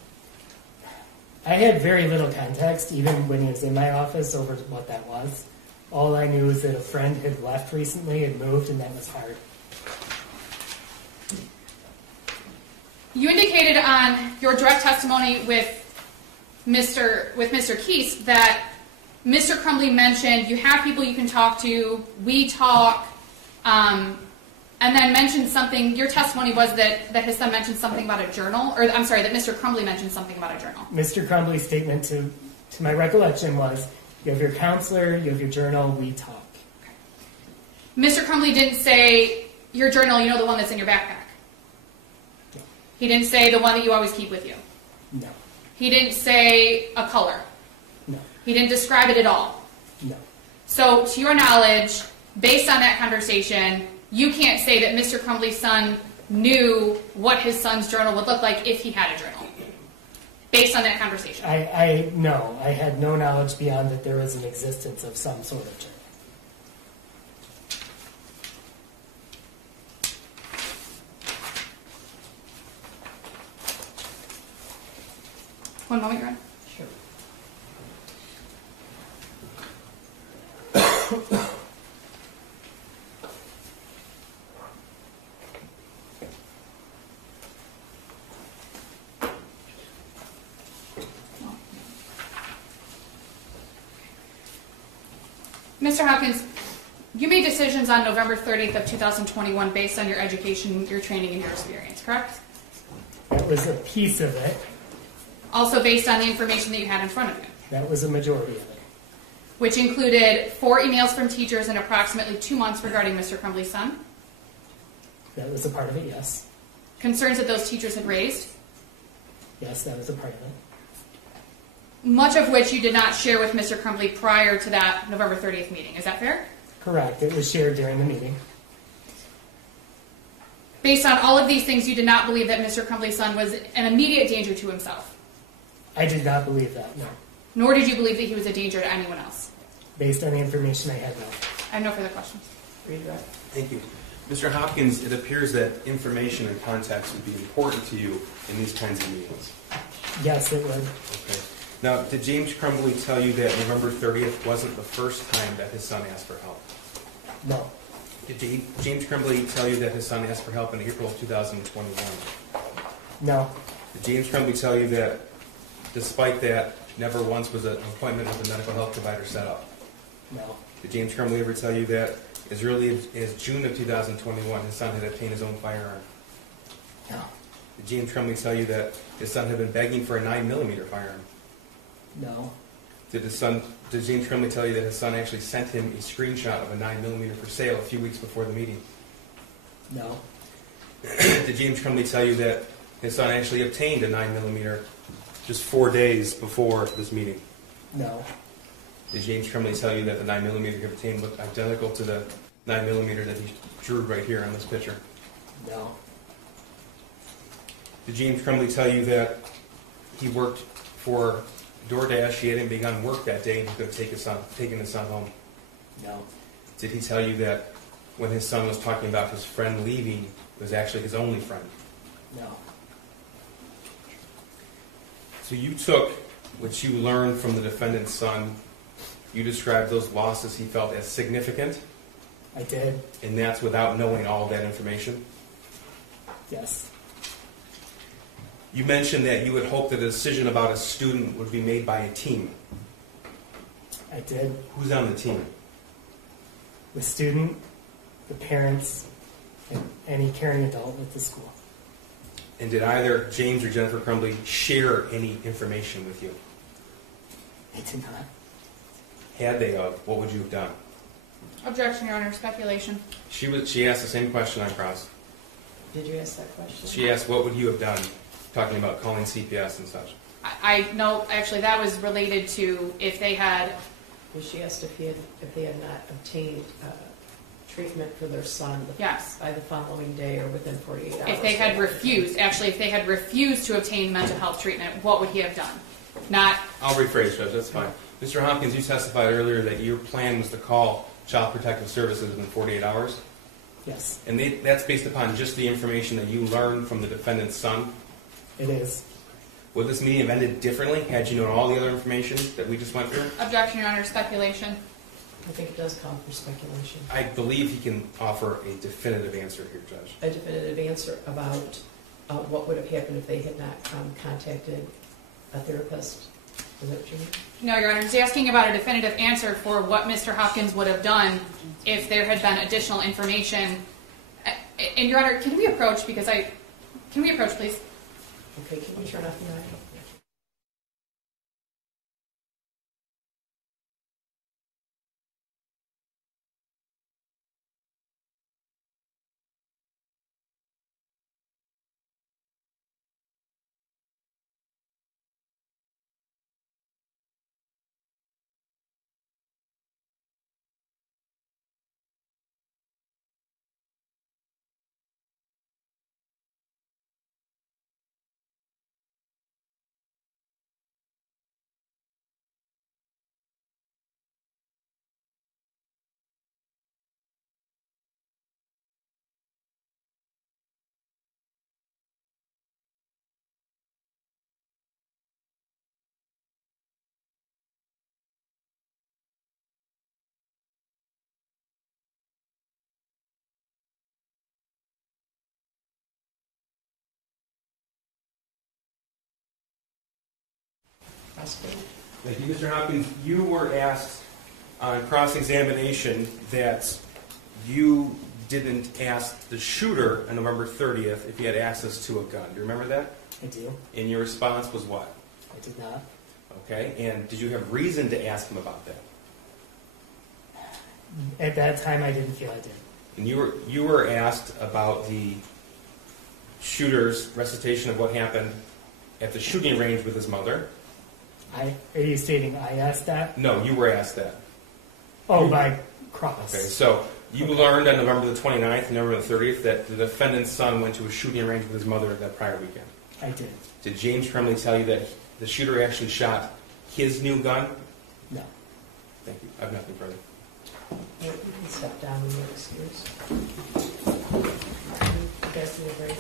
I had very little context, even when he was in my office, over what that was. All I knew is that a friend had left recently and moved, and that was hard. You indicated on your direct testimony with Mr. Keese that Mr. Crumbley mentioned you have people you can talk to, we talk, and then mentioned something. Your testimony was that his son mentioned something about a journal, or I'm sorry, that Mr. Crumbley mentioned something about a journal. Mr. Crumbley's statement to my recollection was, you have your counselor, you have your journal, we talk. Mr. Crumbley didn't say your journal, you know, the one that's in your backpack. No. He didn't say the one that you always keep with you. No. He didn't say a color. No. He didn't describe it at all. No. So, to your knowledge, based on that conversation, you can't say that Mr. Crumbley's son knew what his son's journal would look like if he had a journal, based on that conversation. No, I had no knowledge beyond that there was an existence of some sort of journal. One moment, Your Honor. Sure. Mr. Hopkins, you made decisions on November 30th of 2021 based on your education, your training, and your experience, correct? That was a piece of it. Also based on the information that you had in front of you, That was a majority of it. which included 4 emails from teachers in approximately 2 months regarding Mr. Crumbley's son, That was a part of it, yes. concerns that those teachers had raised, Yes, that was a part of it. much of which you did not share with Mr. Crumbley prior to that November 30th meeting. Is that fair? Correct. It was shared during the meeting. Based on all of these things, you did not believe that Mr. Crumbley's son was an immediate danger to himself, I did not believe that, no. nor did you believe that he was a danger to anyone else. Based on the information I had, no. I have no further questions. Read that. Thank you. Mr. Hopkins, it appears that information and context would be important to you in these kinds of meetings. Yes, it would. Okay. Now, did James Crumbley tell you that November 30th wasn't the first time that his son asked for help? No. Did James Crumbley tell you that his son asked for help in April of 2021? No. Did James Crumbley tell you that, despite that, never once was an appointment with a medical health provider set up? No. Did James Crumbley ever tell you that as early as June of 2021, his son had obtained his own firearm? No. Did James Crumbley tell you that his son had been begging for a 9mm firearm? No. Did James Crumbley tell you that his son actually sent him a screenshot of a 9mm for sale a few weeks before the meeting? No. Did James Crumbley tell you that his son actually obtained a 9mm just 4 days before this meeting? No. Did James Crumbley tell you that the 9mm he obtained looked identical to the 9mm that he drew right here on this picture? No. Did James Crumbley tell you that he worked for DoorDash, he hadn't begun work that day, and he could have taken his son home? No. Did he tell you that when his son was talking about his friend leaving, it was actually his only friend? No. So you took what you learned from the defendant's son, you described those losses he felt as significant, I did. and that's without knowing all that information? Yes. You mentioned that you would hope that a decision about a student would be made by a team. I did. Who's on the team? The student, the parents, and any caring adult at the school. And did either James or Jennifer Crumbley share any information with you? I did not. Had they of, what would you have done? Objection, Your Honor. Speculation. She asked the same question on cross. Did you ask that question? She asked, what would you have done? Talking about calling CPS and such. I no, actually, that was related to if they had. Well, she asked if they had not obtained treatment for their son Yes. by the following day or within 48 hours. If they had refused, if they had refused to obtain mental health treatment, what would he have done? Not. I'll rephrase, Judge, that's fine. Mr. Hopkins, you testified earlier that your plan was to call Child Protective Services within 48 hours? Yes, And that's based upon just the information that you learned from the defendant's son? it is. Would this meeting have ended differently had you known all the other information that we just went through? Objection, Your Honor. Speculation. I think it does call for speculation. I believe he can offer a definitive answer here, Judge. A definitive answer about what would have happened if they had not contacted a therapist. Is that what you mean? No, Your Honor. He's asking about a definitive answer for what Mr. Hopkins would have done if there had been additional information. And Your Honor, can we approach? Can we approach, please? Okay, can you turn off the audio? Thank you, Mr. Hopkins. You were asked on cross-examination that you didn't ask the shooter on November 30th if he had access to a gun. Do you remember that? I do. And your response was what? I did not. Okay, and did you have reason to ask him about that? At that time, I didn't feel I did. And you were asked about the shooter's recitation of what happened at the shooting range with his mother. Are you stating I asked that? No, you were asked that. Oh, by cross. Okay, so you learned on November the 29th and November the 30th that the defendant's son went to a shooting range with his mother that prior weekend. I did. Did James Crumbley tell you that the shooter actually shot his new gun? No. Thank you. I have nothing further. You can step down and you're excused. You guys need a break?